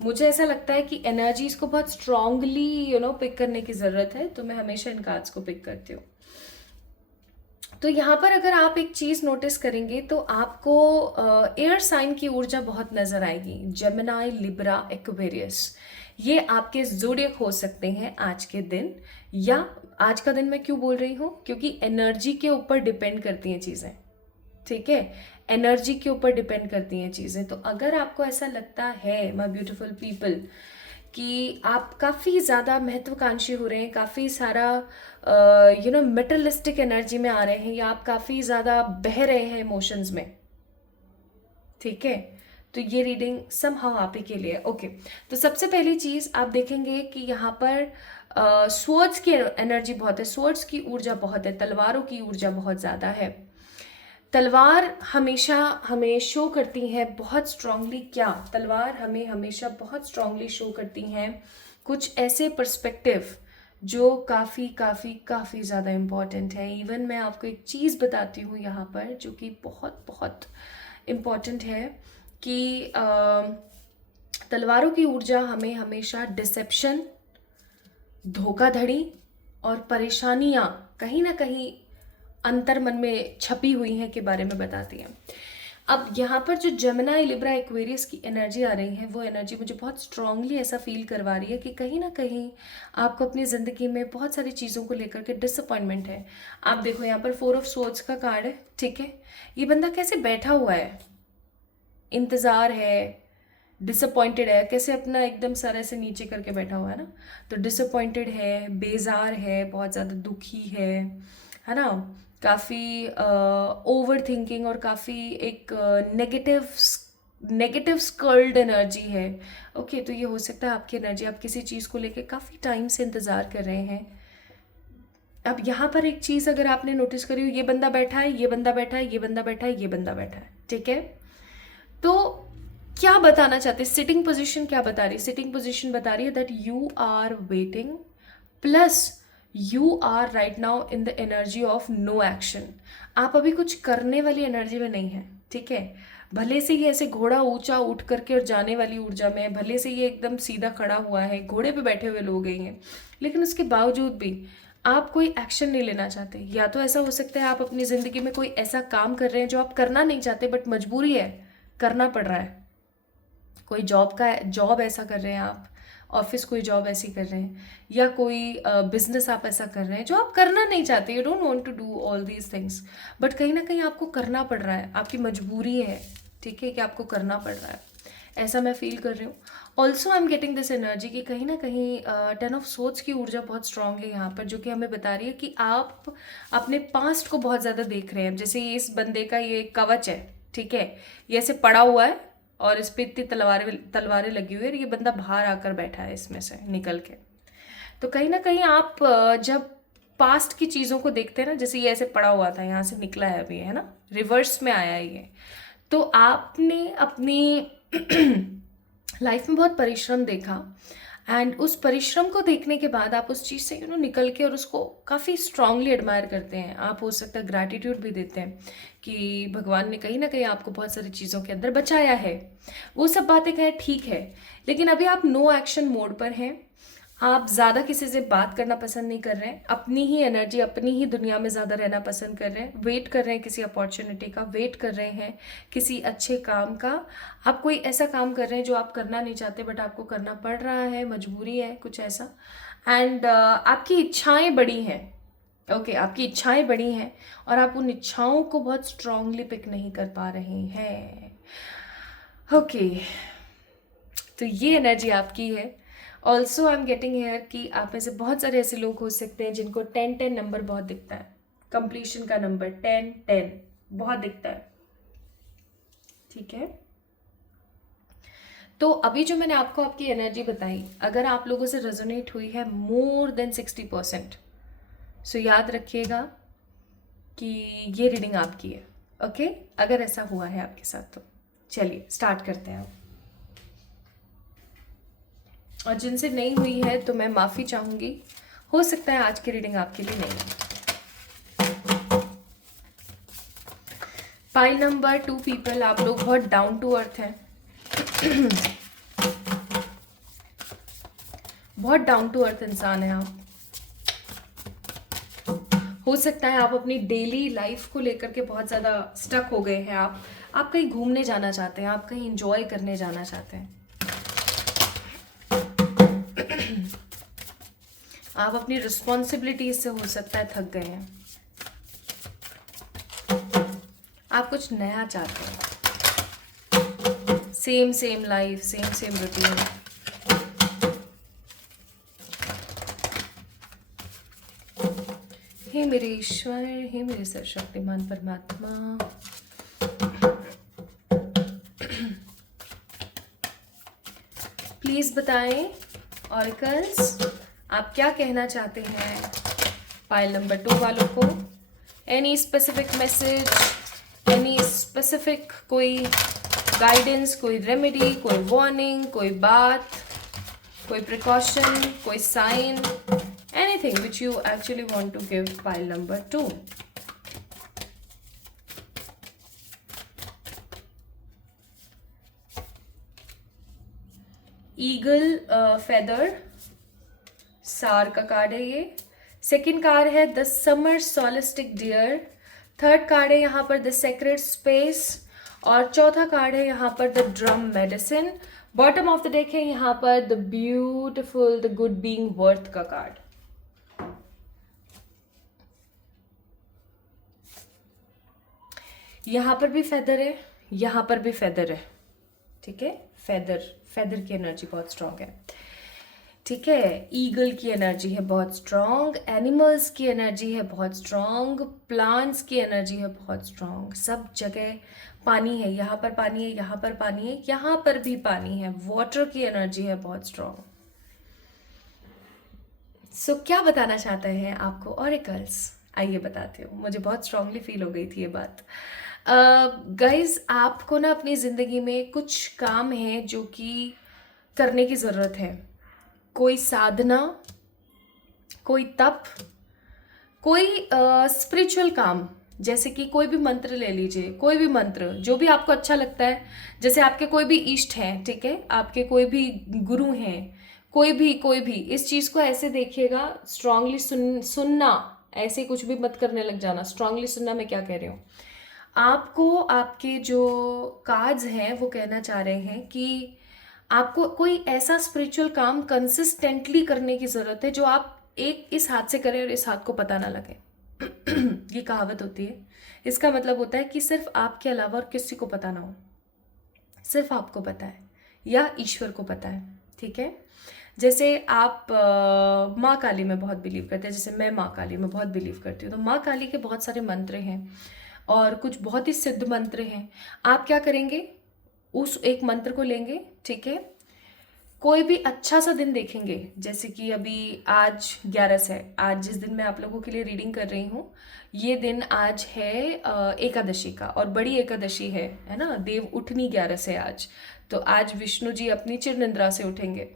मुझे ऐसा लगता है कि एनर्जीज को बहुत स्ट्रांगली पिक करने की ज़रूरत है, तो मैं हमेशा इन कार्ड्स को पिक करती हूँ। तो यहाँ पर अगर आप एक चीज़ नोटिस करेंगे तो आपको एयर साइन की ऊर्जा बहुत नज़र आएगी। जेमिनाई, लिब्रा, एक्वेरियस, ये आपके ज़ोडिएक हो सकते हैं आज के दिन। या आज का दिन मैं क्यों बोल रही हूँ, क्योंकि एनर्जी के ऊपर डिपेंड करती हैं चीज़ें, ठीक है। एनर्जी के ऊपर डिपेंड करती हैं चीज़ें। तो अगर आपको ऐसा लगता है माय ब्यूटीफुल पीपल कि आप काफ़ी ज़्यादा महत्वाकांक्षी हो रहे हैं, काफ़ी सारा मेटलिस्टिक एनर्जी में आ रहे हैं, या आप काफ़ी ज़्यादा बह रहे हैं इमोशंस में, ठीक है, तो ये रीडिंग समहाउ आप ही के लिए। ओके, तो सबसे पहली चीज़ आप देखेंगे कि यहाँ पर स्वर्ड्स की एनर्जी बहुत है, स्वर्ड्स की ऊर्जा बहुत है, तलवारों की ऊर्जा बहुत ज़्यादा है। तलवार हमेशा हमें शो करती है बहुत स्ट्रांगली, क्या तलवार हमें हमेशा बहुत स्ट्रांगली शो करती हैं कुछ ऐसे पर्सपेक्टिव जो काफ़ी काफ़ी काफ़ी ज़्यादा इम्पॉर्टेंट है। इवन मैं आपको एक चीज़ बताती हूँ यहाँ पर जो कि बहुत बहुत इम्पॉर्टेंट है कि तलवारों की ऊर्जा हमें हमेशा डिसेप्शन, धोखाधड़ी और परेशानियाँ कहीं ना कहीं अंतर मन में छपी हुई हैं के बारे में बताती हैं। अब यहाँ पर जो जेमिनाई, लिब्रा, एक्वेरियस की एनर्जी आ रही है, वो एनर्जी मुझे बहुत स्ट्रांगली ऐसा फील करवा रही है कि कहीं ना कहीं आपको अपनी ज़िंदगी में बहुत सारी चीज़ों को लेकर के डिसअपॉइंटमेंट है। आप देखो यहाँ पर 4 ऑफ सोर्ड्स का कार्ड है, ठीक है। ये बंदा कैसे बैठा हुआ है, इंतज़ार है, डिसअपॉइंटेड है, कैसे अपना एकदम सर ऐसे नीचे करके बैठा हुआ है ना, तो डिसअपॉइंटेड है, बेजार है, बहुत ज़्यादा दुखी है ना, काफ़ी ओवर थिंकिंग और काफ़ी एक नेगेटिव स्कर्ल्ड एनर्जी है। ओके, तो ये हो सकता है आपकी एनर्जी, आप किसी चीज़ को लेके काफ़ी टाइम से इंतज़ार कर रहे हैं। अब यहाँ पर एक चीज़ अगर आपने नोटिस करी हो, ये बंदा बैठा है, ये बंदा बैठा है, ये बंदा बैठा है, ये बंदा बैठा है, ठीक है। तो क्या बताना चाहते हैं, सिटिंग पोजीशन क्या बता रही है, सिटिंग पोजीशन बता रही है that you are waiting, plus you are right now in the energy of no action. आप अभी कुछ करने वाली एनर्जी में नहीं है, ठीक है। भले से ये ऐसे घोड़ा ऊंचा उठ करके और जाने वाली ऊर्जा में है, भले से ये एकदम सीधा खड़ा हुआ है, घोड़े पे बैठे हुए लोग हैं, लेकिन उसके बावजूद भी आप कोई एक्शन नहीं लेना चाहते। या तो ऐसा हो सकता है आप अपनी ज़िंदगी में कोई ऐसा काम कर रहे हैं जो आप करना नहीं चाहते बट मजबूरी है, करना पड़ रहा है। कोई जॉब ऐसा कर रहे हैं आप, ऑफिस कोई जॉब ऐसी कर रहे हैं, या कोई बिजनेस आप ऐसा कर रहे हैं जो आप करना नहीं चाहते, you don't want to do all these things, but कहीं ना कहीं आपको करना पड़ रहा है, आपकी मजबूरी है, ठीक है, कि आपको करना पड़ रहा है। ऐसा मैं फील कर रही हूँ। Also I am getting this energy कि कहीं ना कहीं 10 ऑफ सोर्ड्स की ऊर्जा बहुत स्ट्रांग है यहाँ पर, जो कि हमें बता रही है कि आप अपने पास्ट को बहुत ज़्यादा देख रहे हैं। जैसे ये इस बंदे का ये कवच है, ठीक है, ये ऐसे पड़ा हुआ है और इस पर इतनी तलवारें लगी हुई है, और ये बंदा बाहर आकर बैठा है इसमें से निकल के। तो कहीं ना कहीं आप जब पास्ट की चीज़ों को देखते हैं ना, जैसे ये ऐसे पड़ा हुआ था, यहाँ से निकला है अभी, है ना, रिवर्स में आया है ये, तो आपने अपनी लाइफ में बहुत परिश्रम देखा, एंड उस परिश्रम को देखने के बाद आप उस चीज़ से निकल के और उसको काफ़ी स्ट्रांगली एडमायर करते हैं। आप हो सकता है ग्रैटिट्यूड भी देते हैं कि भगवान ने कहीं ना कहीं आपको बहुत सारी चीज़ों के अंदर बचाया है। वो सब बातें कहें, ठीक है, लेकिन अभी आप नो एक्शन मोड पर हैं। आप ज़्यादा किसी से बात करना पसंद नहीं कर रहे हैं, अपनी ही एनर्जी, अपनी ही दुनिया में ज़्यादा रहना पसंद कर रहे हैं, वेट कर रहे हैं किसी अपॉर्चुनिटी का, वेट कर रहे हैं किसी अच्छे काम का। आप कोई ऐसा काम कर रहे हैं जो आप करना नहीं चाहते बट आपको करना पड़ रहा है, मजबूरी है, कुछ ऐसा। एंड आपकी इच्छाएं बड़ी हैं, ओके, आपकी इच्छाएं बड़ी हैं और आप उन इच्छाओं को बहुत स्ट्रांगली पिक नहीं कर पा रहे हैं। ओके, तो ये एनर्जी आपकी है। Also I am getting hair कि आप में से बहुत सारे ऐसे लोग हो सकते हैं जिनको 10-10 नंबर बहुत दिखता है, कंप्लीशन का नंबर 10-10 बहुत दिखता है, ठीक है। तो अभी जो मैंने आपको आपकी एनर्जी बताई, अगर आप लोगों से रेजोनेट हुई है मोर देन 60%, सो याद रखिएगा कि ये रीडिंग आपकी है, ओके। अगर ऐसा हुआ है आपके साथ तो चलिए स्टार्ट करते हैं। और जिनसे नहीं हुई है तो मैं माफ़ी चाहूँगी, हो सकता है आज की रीडिंग आपके लिए नहीं है। पाइल नंबर 2 पीपल, आप लोग बहुत डाउन टू अर्थ हैं। बहुत डाउन टू अर्थ इंसान है आप। हो सकता है आप अपनी डेली लाइफ को लेकर के बहुत ज़्यादा स्टक हो गए हैं। आप कहीं घूमने जाना चाहते हैं, आप कहीं इंजॉय करने जाना चाहते हैं। आप अपनी रिस्पॉन्सिबिलिटीज से हो सकता है थक गए हैं। आप कुछ नया चाहते हैं। Same life, same routine. हे मेरे ईश्वर, हे मेरे सर्वशक्तिमान परमात्मा, प्लीज बताएं ऑरिकल्स, आप क्या कहना चाहते हैं पाइल नंबर 2 वालों को। Any specific message, any specific कोई गाइडेंस, कोई रेमेडी, कोई वार्निंग, कोई बात, कोई प्रिकॉशन, कोई sign, anything which you actually want to give pile number 2। Eagle feather, सार का कार्ड है ये। सेकंड कार्ड है the summer solstice deer. Third card है यहाँ पर द सेक्रेट स्पेस। और चौथा कार्ड है यहाँ पर the drum medicine. Bottom of the deck है यहाँ पर the beautiful the good being worth का कार्ड। यहाँ पर भी फेदर है, यहाँ पर भी फेदर है। ठीक है, फेदर की एनर्जी बहुत स्ट्रांग है। ठीक है, ईगल की एनर्जी है बहुत स्ट्रांग, एनिमल्स की एनर्जी है बहुत स्ट्रांग, प्लांट्स की एनर्जी है बहुत स्ट्रांग। सब जगह पानी है, यहाँ पर पानी है, यहाँ पर पानी है, यहाँ पर भी पानी है। वाटर की एनर्जी है बहुत स्ट्रांग। सो क्या बताना चाहते हैं आपको ऑरिकल्स, आइए बताते हो। मुझे बहुत स्ट्रांगली फील हो गई थी ये बात। गाइज आपको ना अपनी ज़िंदगी में कुछ काम है जो कि करने की ज़रूरत है। कोई साधना, कोई तप, कोई स्पिरिचुअल काम, जैसे कि कोई भी मंत्र ले लीजिए, कोई भी मंत्र जो भी आपको अच्छा लगता है। जैसे आपके कोई भी इष्ट हैं, ठीक है, आपके कोई भी गुरु हैं, कोई भी इस चीज़ को ऐसे देखिएगा, स्ट्रांगली सुनना, ऐसे कुछ भी मत करने लग जाना। स्ट्रांगली सुनना, मैं क्या कह रही हूँ, आपको आपके जो कार्ड्स हैं वो कहना चाह रहे हैं कि आपको कोई ऐसा स्पिरिचुअल काम कंसिस्टेंटली करने की ज़रूरत है जो आप एक इस हाथ से करें और इस हाथ को पता ना लगे। ये कहावत होती है। इसका मतलब होता है कि सिर्फ आपके अलावा और किसी को पता ना हो, सिर्फ आपको पता है या ईश्वर को पता है। ठीक है, जैसे आप माँ काली में बहुत बिलीव करते हैं, जैसे मैं माँ काली में बहुत बिलीव करती हूँ, तो माँ काली के बहुत सारे मंत्र हैं और कुछ बहुत ही सिद्ध मंत्र हैं। आप क्या करेंगे, उस एक मंत्र को लेंगे, ठीक है, कोई भी अच्छा सा दिन देखेंगे। जैसे कि अभी आज 11 है, आज जिस दिन मैं आप लोगों के लिए रीडिंग कर रही हूँ, ये दिन आज है एकादशी का, और बड़ी एकादशी है ना, देव उठनी 11 है आज। तो आज विष्णु जी अपनी चिर निद्रा से उठेंगे,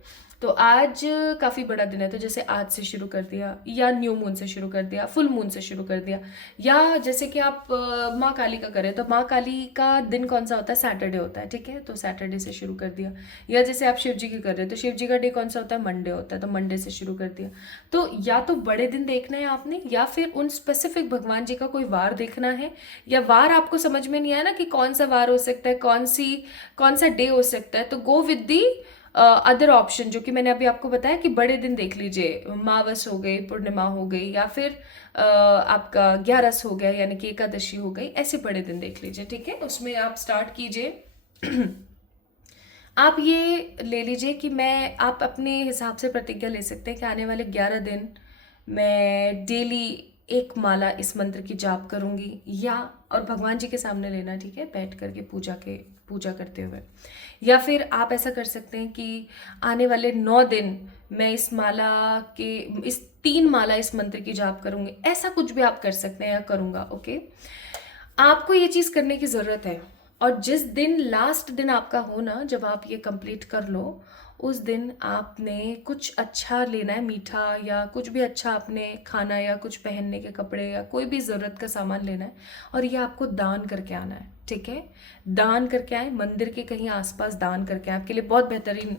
तो आज काफ़ी बड़ा दिन है। तो जैसे आज से शुरू कर दिया, या न्यू मून से शुरू कर दिया, फुल मून से शुरू कर दिया, या जैसे कि आप माँ काली का करें तो माँ काली का दिन कौन सा होता है, सैटरडे होता है, ठीक है, तो सैटरडे से शुरू कर दिया। या जैसे आप शिव जी की कर रहे हो तो शिव जी का डे कौन सा होता है, मंडे होता है, तो मंडे से शुरू कर दिया। तो या तो बड़े दिन देखना है आपने, या फिर उन स्पेसिफिक भगवान जी का कोई वार देखना है, या वार आपको समझ में नहीं आया ना कि कौन सा वार हो सकता है, कौन सा डे हो सकता है, तो go with the other option जो कि मैंने अभी आपको बताया कि बड़े दिन देख लीजिए, मावस हो गई, पूर्णिमा हो गई, या फिर आपका 11 हो गया यानी कि एकादशी हो गई, ऐसे बड़े दिन देख लीजिए। ठीक है, उसमें आप स्टार्ट कीजिए। आप ये ले लीजिए कि आप अपने हिसाब से प्रतिज्ञा ले सकते हैं कि आने वाले 11 दिन मैं डेली एक माला इस मंत्र की जाप करूंगी, या और भगवान जी के सामने लेना, ठीक है, बैठ करके पूजा करते हुए। या फिर आप ऐसा कर सकते हैं कि आने वाले 9 दिन मैं इस 3 माला इस मंत्र की जाप करूंगी, ऐसा कुछ भी आप कर सकते हैं, या करूंगा। ओके, आपको ये चीज़ करने की ज़रूरत है। और जिस दिन लास्ट दिन आपका हो ना, जब आप ये कंप्लीट कर लो, उस दिन आपने कुछ अच्छा लेना है, मीठा या कुछ भी अच्छा आपने खाना या कुछ पहनने के कपड़े या कोई भी ज़रूरत का सामान लेना है और ये आपको दान करके आना है, ठीक है। दान करके आए, मंदिर के कहीं आसपास दान करके आए, आपके लिए बहुत बेहतरीन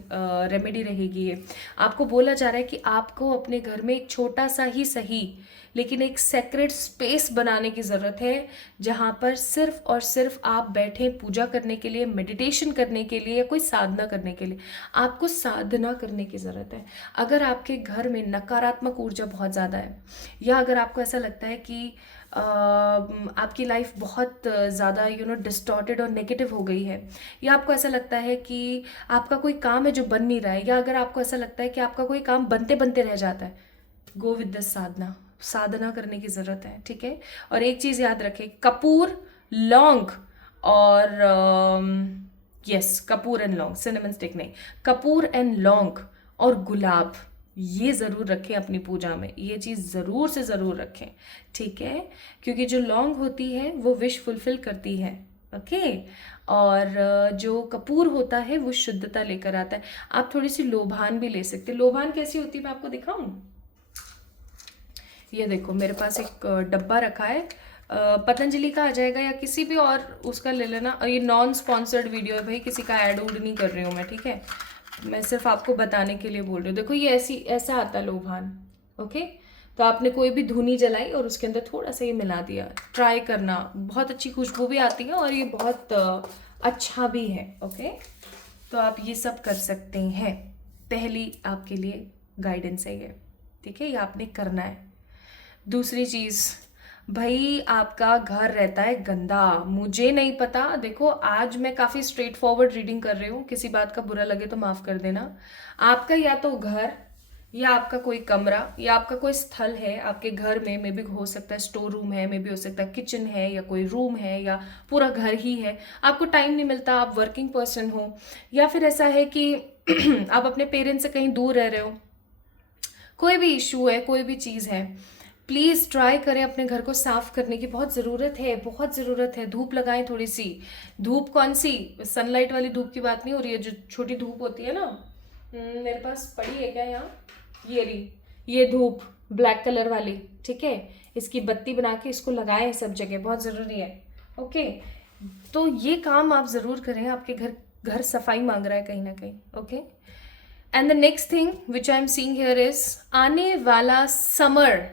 रेमेडी रहेगी ये। आपको बोला जा रहा है कि आपको अपने घर में एक छोटा सा ही सही लेकिन एक सेक्रेट स्पेस बनाने की ज़रूरत है, जहाँ पर सिर्फ और सिर्फ आप बैठें पूजा करने के लिए, मेडिटेशन करने के लिए या कोई साधना करने के लिए। आपको साधना करने की ज़रूरत है। अगर आपके घर में नकारात्मक ऊर्जा बहुत ज़्यादा है या अगर आपको ऐसा लगता है कि आपकी लाइफ बहुत ज़्यादा डिस्टॉर्टेड और नेगेटिव हो गई है, या आपको ऐसा लगता है कि आपका कोई काम है जो बन नहीं रहा है, या अगर आपको ऐसा लगता है कि आपका कोई काम बनते बनते रह जाता है, गो विद दिस साधना। साधना करने की ज़रूरत है, ठीक है। और एक चीज़ याद रखें, कपूर, लौंग और यस, कपूर एंड लौंग, सिनेमन स्टिक नहीं, कपूर एंड लौंग और गुलाब, ये ज़रूर रखें अपनी पूजा में। ये चीज़ ज़रूर से ज़रूर रखें, ठीक है, क्योंकि जो लौंग होती है वो विश फुलफिल करती है, ओके। और जो कपूर होता है वो शुद्धता लेकर आता है। आप थोड़ी सी लोबान भी ले सकते हैं। लोबान कैसी होती है मैं आपको दिखाऊं? ये देखो मेरे पास एक डब्बा रखा है, पतंजलि का आ जाएगा या किसी भी और उसका ले लेना। और ये नॉन स्पॉन्सर्ड वीडियो है भाई, किसी का ऐड उड नहीं कर रही हूँ मैं, ठीक है। मैं सिर्फ आपको बताने के लिए बोल रही हूँ। देखो ये ऐसा आता है लोभान, ओके। तो आपने कोई भी धुनी जलाई और उसके अंदर थोड़ा सा ये मिला दिया, ट्राई करना, बहुत अच्छी खुशबू भी आती है और ये बहुत अच्छा भी है, ओके। तो आप ये सब कर सकते हैं। पहली आपके लिए गाइडेंस है ये, ठीक है, ये आपने करना है। दूसरी चीज़, भाई आपका घर रहता है गंदा, मुझे नहीं पता। देखो आज मैं काफ़ी स्ट्रेट फॉरवर्ड रीडिंग कर रही हूँ, किसी बात का बुरा लगे तो माफ़ कर देना। आपका या तो घर या आपका कोई कमरा या आपका कोई स्थल है आपके घर में, मे भी हो सकता है स्टोर रूम है, मे भी हो सकता है किचन है या कोई रूम है या पूरा घर ही है, आपको टाइम नहीं मिलता, आप वर्किंग पर्सन हो, या फिर ऐसा है कि आप अपने पेरेंट्स से कहीं दूर रह रहे हो, कोई भी इशू है, कोई भी चीज़ है, प्लीज़ ट्राई करें अपने घर को साफ करने की। बहुत ज़रूरत है, बहुत ज़रूरत है। धूप लगाएं थोड़ी सी। धूप कौन सी? सनलाइट वाली धूप की बात नहीं हो रही है, जो छोटी धूप होती है ना, मेरे पास पड़ी है क्या यहाँ, ये रही, ये धूप ब्लैक कलर वाली, ठीक है। इसकी बत्ती बना के इसको लगाएं सब जगह, बहुत ज़रूरी है, ओके। तो ये काम आप ज़रूर करें, आपके घर सफाई मांग रहा है कहीं ना कहीं, okay. And the next thing which I am seeing here is आने वाला समर,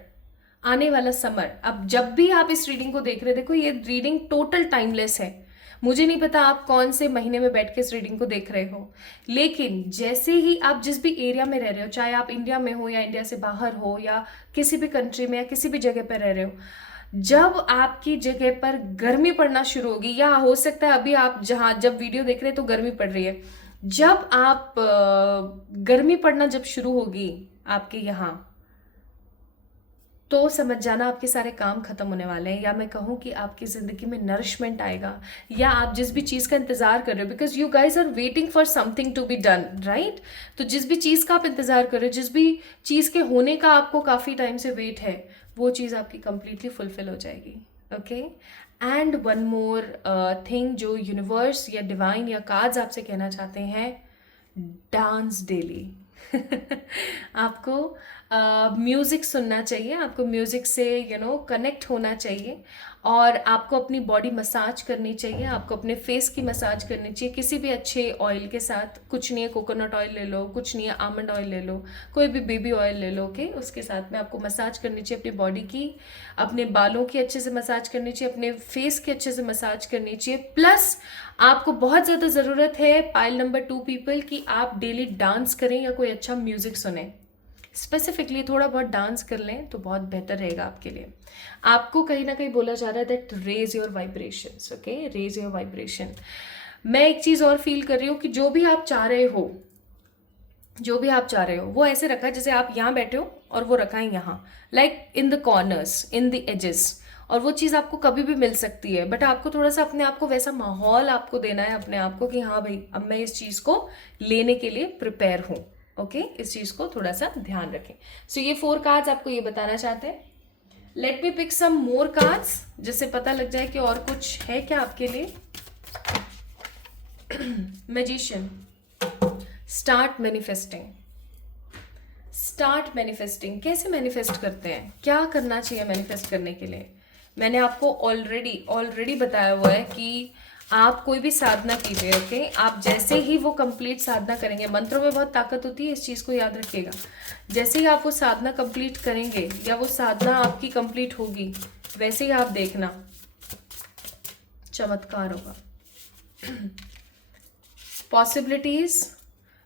आने वाला समर। अब जब भी आप इस रीडिंग को देख रहे हैं, देखो ये रीडिंग टोटल टाइमलेस है। मुझे नहीं पता आप कौन से महीने में बैठ के इस रीडिंग को देख रहे हो, लेकिन जैसे ही आप जिस भी एरिया में रह रहे हो, चाहे आप इंडिया में हो या इंडिया से बाहर हो या किसी भी कंट्री में या किसी भी जगह पर रह रहे हो, जब आपकी जगह पर गर्मी पड़ना शुरू होगी, या हो सकता है अभी आप जब वीडियो देख रहे हैं तो गर्मी पड़ रही है, जब आप गर्मी पड़ना जब शुरू होगी आपके यहाँ, तो समझ जाना आपके सारे काम खत्म होने वाले हैं, या मैं कहूँ कि आपकी ज़िंदगी में नरिशमेंट आएगा, या आप जिस भी चीज़ का इंतज़ार कर रहे हो, because you guys are waiting for something to be done, right. तो जिस भी चीज़ का आप इंतज़ार कर रहे हो, जिस भी चीज़ के होने का आपको काफ़ी टाइम से वेट है, वो चीज़ आपकी कंप्लीटली फुलफिल हो जाएगी, okay. And one more thing जो यूनिवर्स या डिवाइन या कार्ड्स आपसे कहना चाहते हैं, डांस डेली। आपको म्यूज़िक सुनना चाहिए, आपको म्यूज़िक से कनेक्ट होना चाहिए, और आपको अपनी बॉडी मसाज करनी चाहिए, आपको अपने फेस की मसाज करनी चाहिए किसी भी अच्छे ऑयल के साथ। कुछ नहीं है, कोकोनट ऑयल ले लो, कुछ नहीं है आमंड ऑयल ले लो, कोई भी बेबी ऑयल ले लो, ओके। उसके साथ में आपको मसाज करनी चाहिए अपनी बॉडी की, अपने बालों की अच्छे से मसाज करनी चाहिए, अपने फेस की अच्छे से मसाज करनी चाहिए। प्लस आपको बहुत ज़्यादा ज़रूरत है पाइल नंबर 2 पीपल की आप डेली डांस करें या कोई अच्छा म्यूज़िक सुने, स्पेसिफिकली थोड़ा बहुत डांस कर लें तो बहुत बेहतर रहेगा आपके लिए। आपको कहीं ना कहीं बोला जा रहा है that raise your vibrations, okay, raise your vibration. मैं एक चीज़ और फील कर रही हूँ कि जो भी आप चाह रहे हो, जो भी आप चाह रहे हो वो ऐसे रखा है जैसे आप यहाँ बैठे हो और वो रखा है यहाँ, like in the corners, in the edges, और वो चीज़ आपको कभी भी मिल सकती है, बट आपको थोड़ा सा अपने आप को वैसा माहौल आपको देना है अपने आप को कि हाँ भाई अब मैं इस चीज़ को लेने के लिए प्रिपेयर हूँ, ओके। इस चीज़ को थोड़ा सा ध्यान रखें। सो ये 4 कार्ड्स आपको ये बताना चाहते हैं। Let me pick some more cards, जिससे पता लग जाए कि और कुछ है क्या आपके लिए। Magician, start manifesting. Start manifesting. कैसे मैनिफेस्ट करते हैं, क्या करना चाहिए मैनिफेस्ट करने के लिए? मैंने आपको ऑलरेडी बताया हुआ है कि आप कोई भी साधना कीजिए, ओके? आप जैसे ही वो कंप्लीट साधना करेंगे, मंत्रों में बहुत ताकत होती है, इस चीज़ को याद रखिएगा। जैसे ही आप वो साधना कंप्लीट करेंगे या वो साधना आपकी कंप्लीट होगी, वैसे ही आप देखना चमत्कार होगा। Possibilities,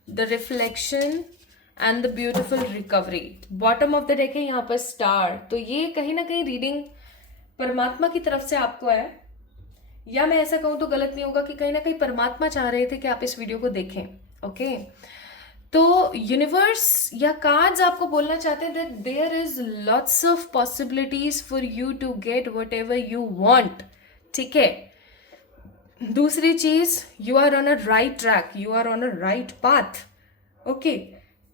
the reflection and the beautiful recovery. Bottom of the deck है यहाँ पर स्टार। तो ये कहीं ना कहीं रीडिंग परमात्मा की तरफ से आपको है, या मैं ऐसा कहूँ तो गलत नहीं होगा कि कहीं ना कहीं परमात्मा चाह रहे थे कि आप इस वीडियो को देखें, ओके? तो यूनिवर्स या कार्ड्स आपको बोलना चाहते हैं that there is lots of possibilities for you to get whatever you want, ठीक है? दूसरी चीज, you are on a right track, you are on a right path, okay?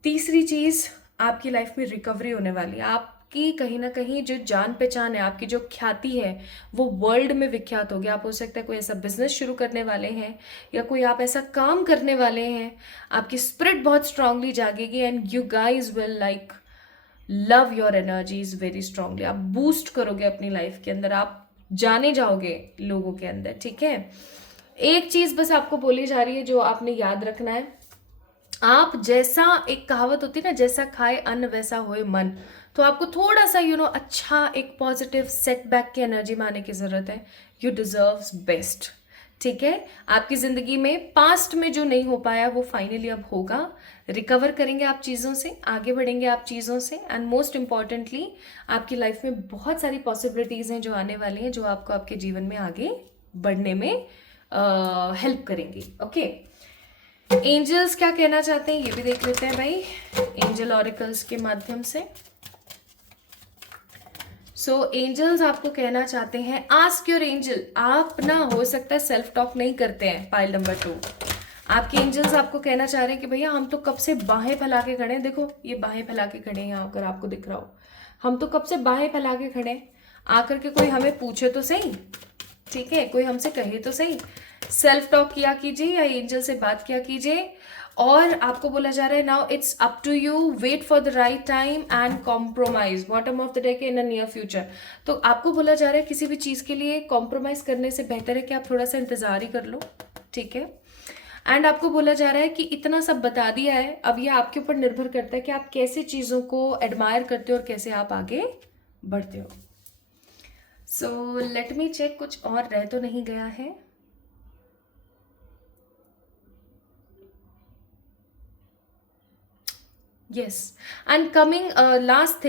तीसरी चीज, आपकी लाइफ में रिकवरी होने वाली है। आपकी कहीं ना कहीं जो जान पहचान है, आपकी जो ख्याति है, वो वर्ल्ड में विख्यात होगी। आप हो सकता है कोई ऐसा बिजनेस शुरू करने वाले हैं या कोई आप ऐसा काम करने वाले हैं, आपकी स्पिरिट बहुत स्ट्रांगली जागेगी and you guys will like love your energies very strongly. आप बूस्ट करोगे अपनी लाइफ के अंदर, आप जाने जाओगे लोगों के अंदर, ठीक है? एक चीज बस आपको बोली जा रही है जो आपने याद रखना है, आप जैसा, एक कहावत होती है ना, जैसा खाए अन्न वैसा होए मन। तो आपको थोड़ा सा अच्छा एक पॉजिटिव सेटबैक की एनर्जी में आने की जरूरत है। यू डिजर्व्स बेस्ट, ठीक है? आपकी जिंदगी में पास्ट में जो नहीं हो पाया वो फाइनली अब होगा। रिकवर करेंगे आप चीज़ों से, आगे बढ़ेंगे आप चीज़ों से, एंड मोस्ट इम्पॉर्टेंटली आपकी लाइफ में बहुत सारी पॉसिबिलिटीज़ हैं जो आने वाली हैं, जो आपको आपके जीवन में आगे बढ़ने में हेल्प करेंगी, ओके? एंजल्स क्या कहना चाहते हैं ये भी देख लेते हैं भाई, एंजल ऑरिकल्स के माध्यम से। सो एंजल्स आपको कहना चाहते हैं, आस्क योर एंजल। आप ना हो सकता है सेल्फ टॉक नहीं करते हैं, पाइल नंबर 2। आपके एंजल्स आपको कहना चाह रहे हैं कि भैया हम तो कब से बाहें फैला के खड़े हैं। देखो ये बाहें फैला के खड़े हैं यहाँ, अगर आपको दिख रहा हो, हम तो कब से बाहें फैला के खड़े हैं। आकर के कोई हमें पूछे तो सही, ठीक है? कोई हमसे कहे तो सही। सेल्फ टॉक किया कीजिए या एंजल से बात किया कीजिए। और आपको बोला जा रहा है now it's up to you, wait for the right time and compromise. Bottom of the deck in the near future. तो आपको बोला जा रहा है किसी भी चीज़ के लिए कॉम्प्रोमाइज करने से बेहतर है कि आप थोड़ा सा इंतजार ही कर लो, ठीक है? एंड आपको बोला जा रहा है कि इतना सब बता दिया है, अब ये आपके ऊपर निर्भर करता है कि आप कैसे चीज़ों को एडमायर करते हो और कैसे आप आगे बढ़ते हो। सो लेट मी चेक, कुछ और रह तो नहीं गया है? Yes, and coming last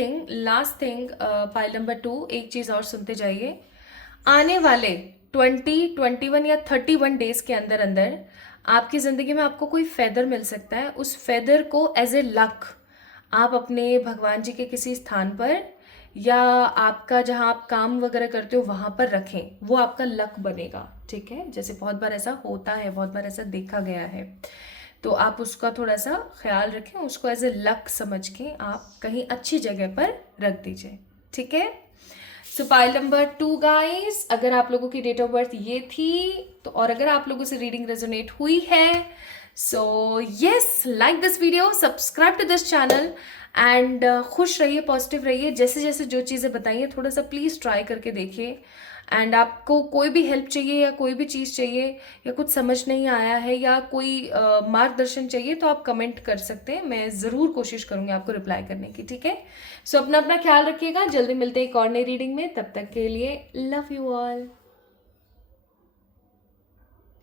thing pile number 2, एक चीज़ और सुनते जाइए। आने वाले 20, 21 या 31 डेज के अंदर अंदर आपकी ज़िंदगी में आपको कोई फेदर मिल सकता है। उस फेदर को एज ए लक आप अपने भगवान जी के किसी स्थान पर या आपका जहाँ आप काम वगैरह करते हो वहाँ पर रखें, वो आपका लक बनेगा, ठीक है? जैसे बहुत बार ऐसा होता है, बहुत बार ऐसा देखा गया है। तो आप उसका थोड़ा सा ख्याल रखें, उसको एज ए लक समझ के आप कहीं अच्छी जगह पर रख दीजिए, ठीक है? सो पाइल नंबर 2 गाइस, अगर आप लोगों की डेट ऑफ बर्थ ये थी तो, और अगर आप लोगों से रीडिंग रेजोनेट हुई है, so yes, like this video, subscribe to this channel and खुश रहिए, पॉजिटिव रहिए। जैसे जैसे जो चीज़ें बताई हैं थोड़ा सा प्लीज़ ट्राई करके देखिए। एंड आपको कोई भी हेल्प चाहिए या कोई भी चीज़ चाहिए या कुछ समझ नहीं आया है या कोई मार्गदर्शन चाहिए तो आप कमेंट कर सकते हैं, मैं ज़रूर कोशिश करूँगी आपको रिप्लाई करने की, ठीक है? सो अपना ख्याल रखिएगा, जल्दी मिलते हैं एक और नई रीडिंग में, तब तक के लिए लव यू ऑल।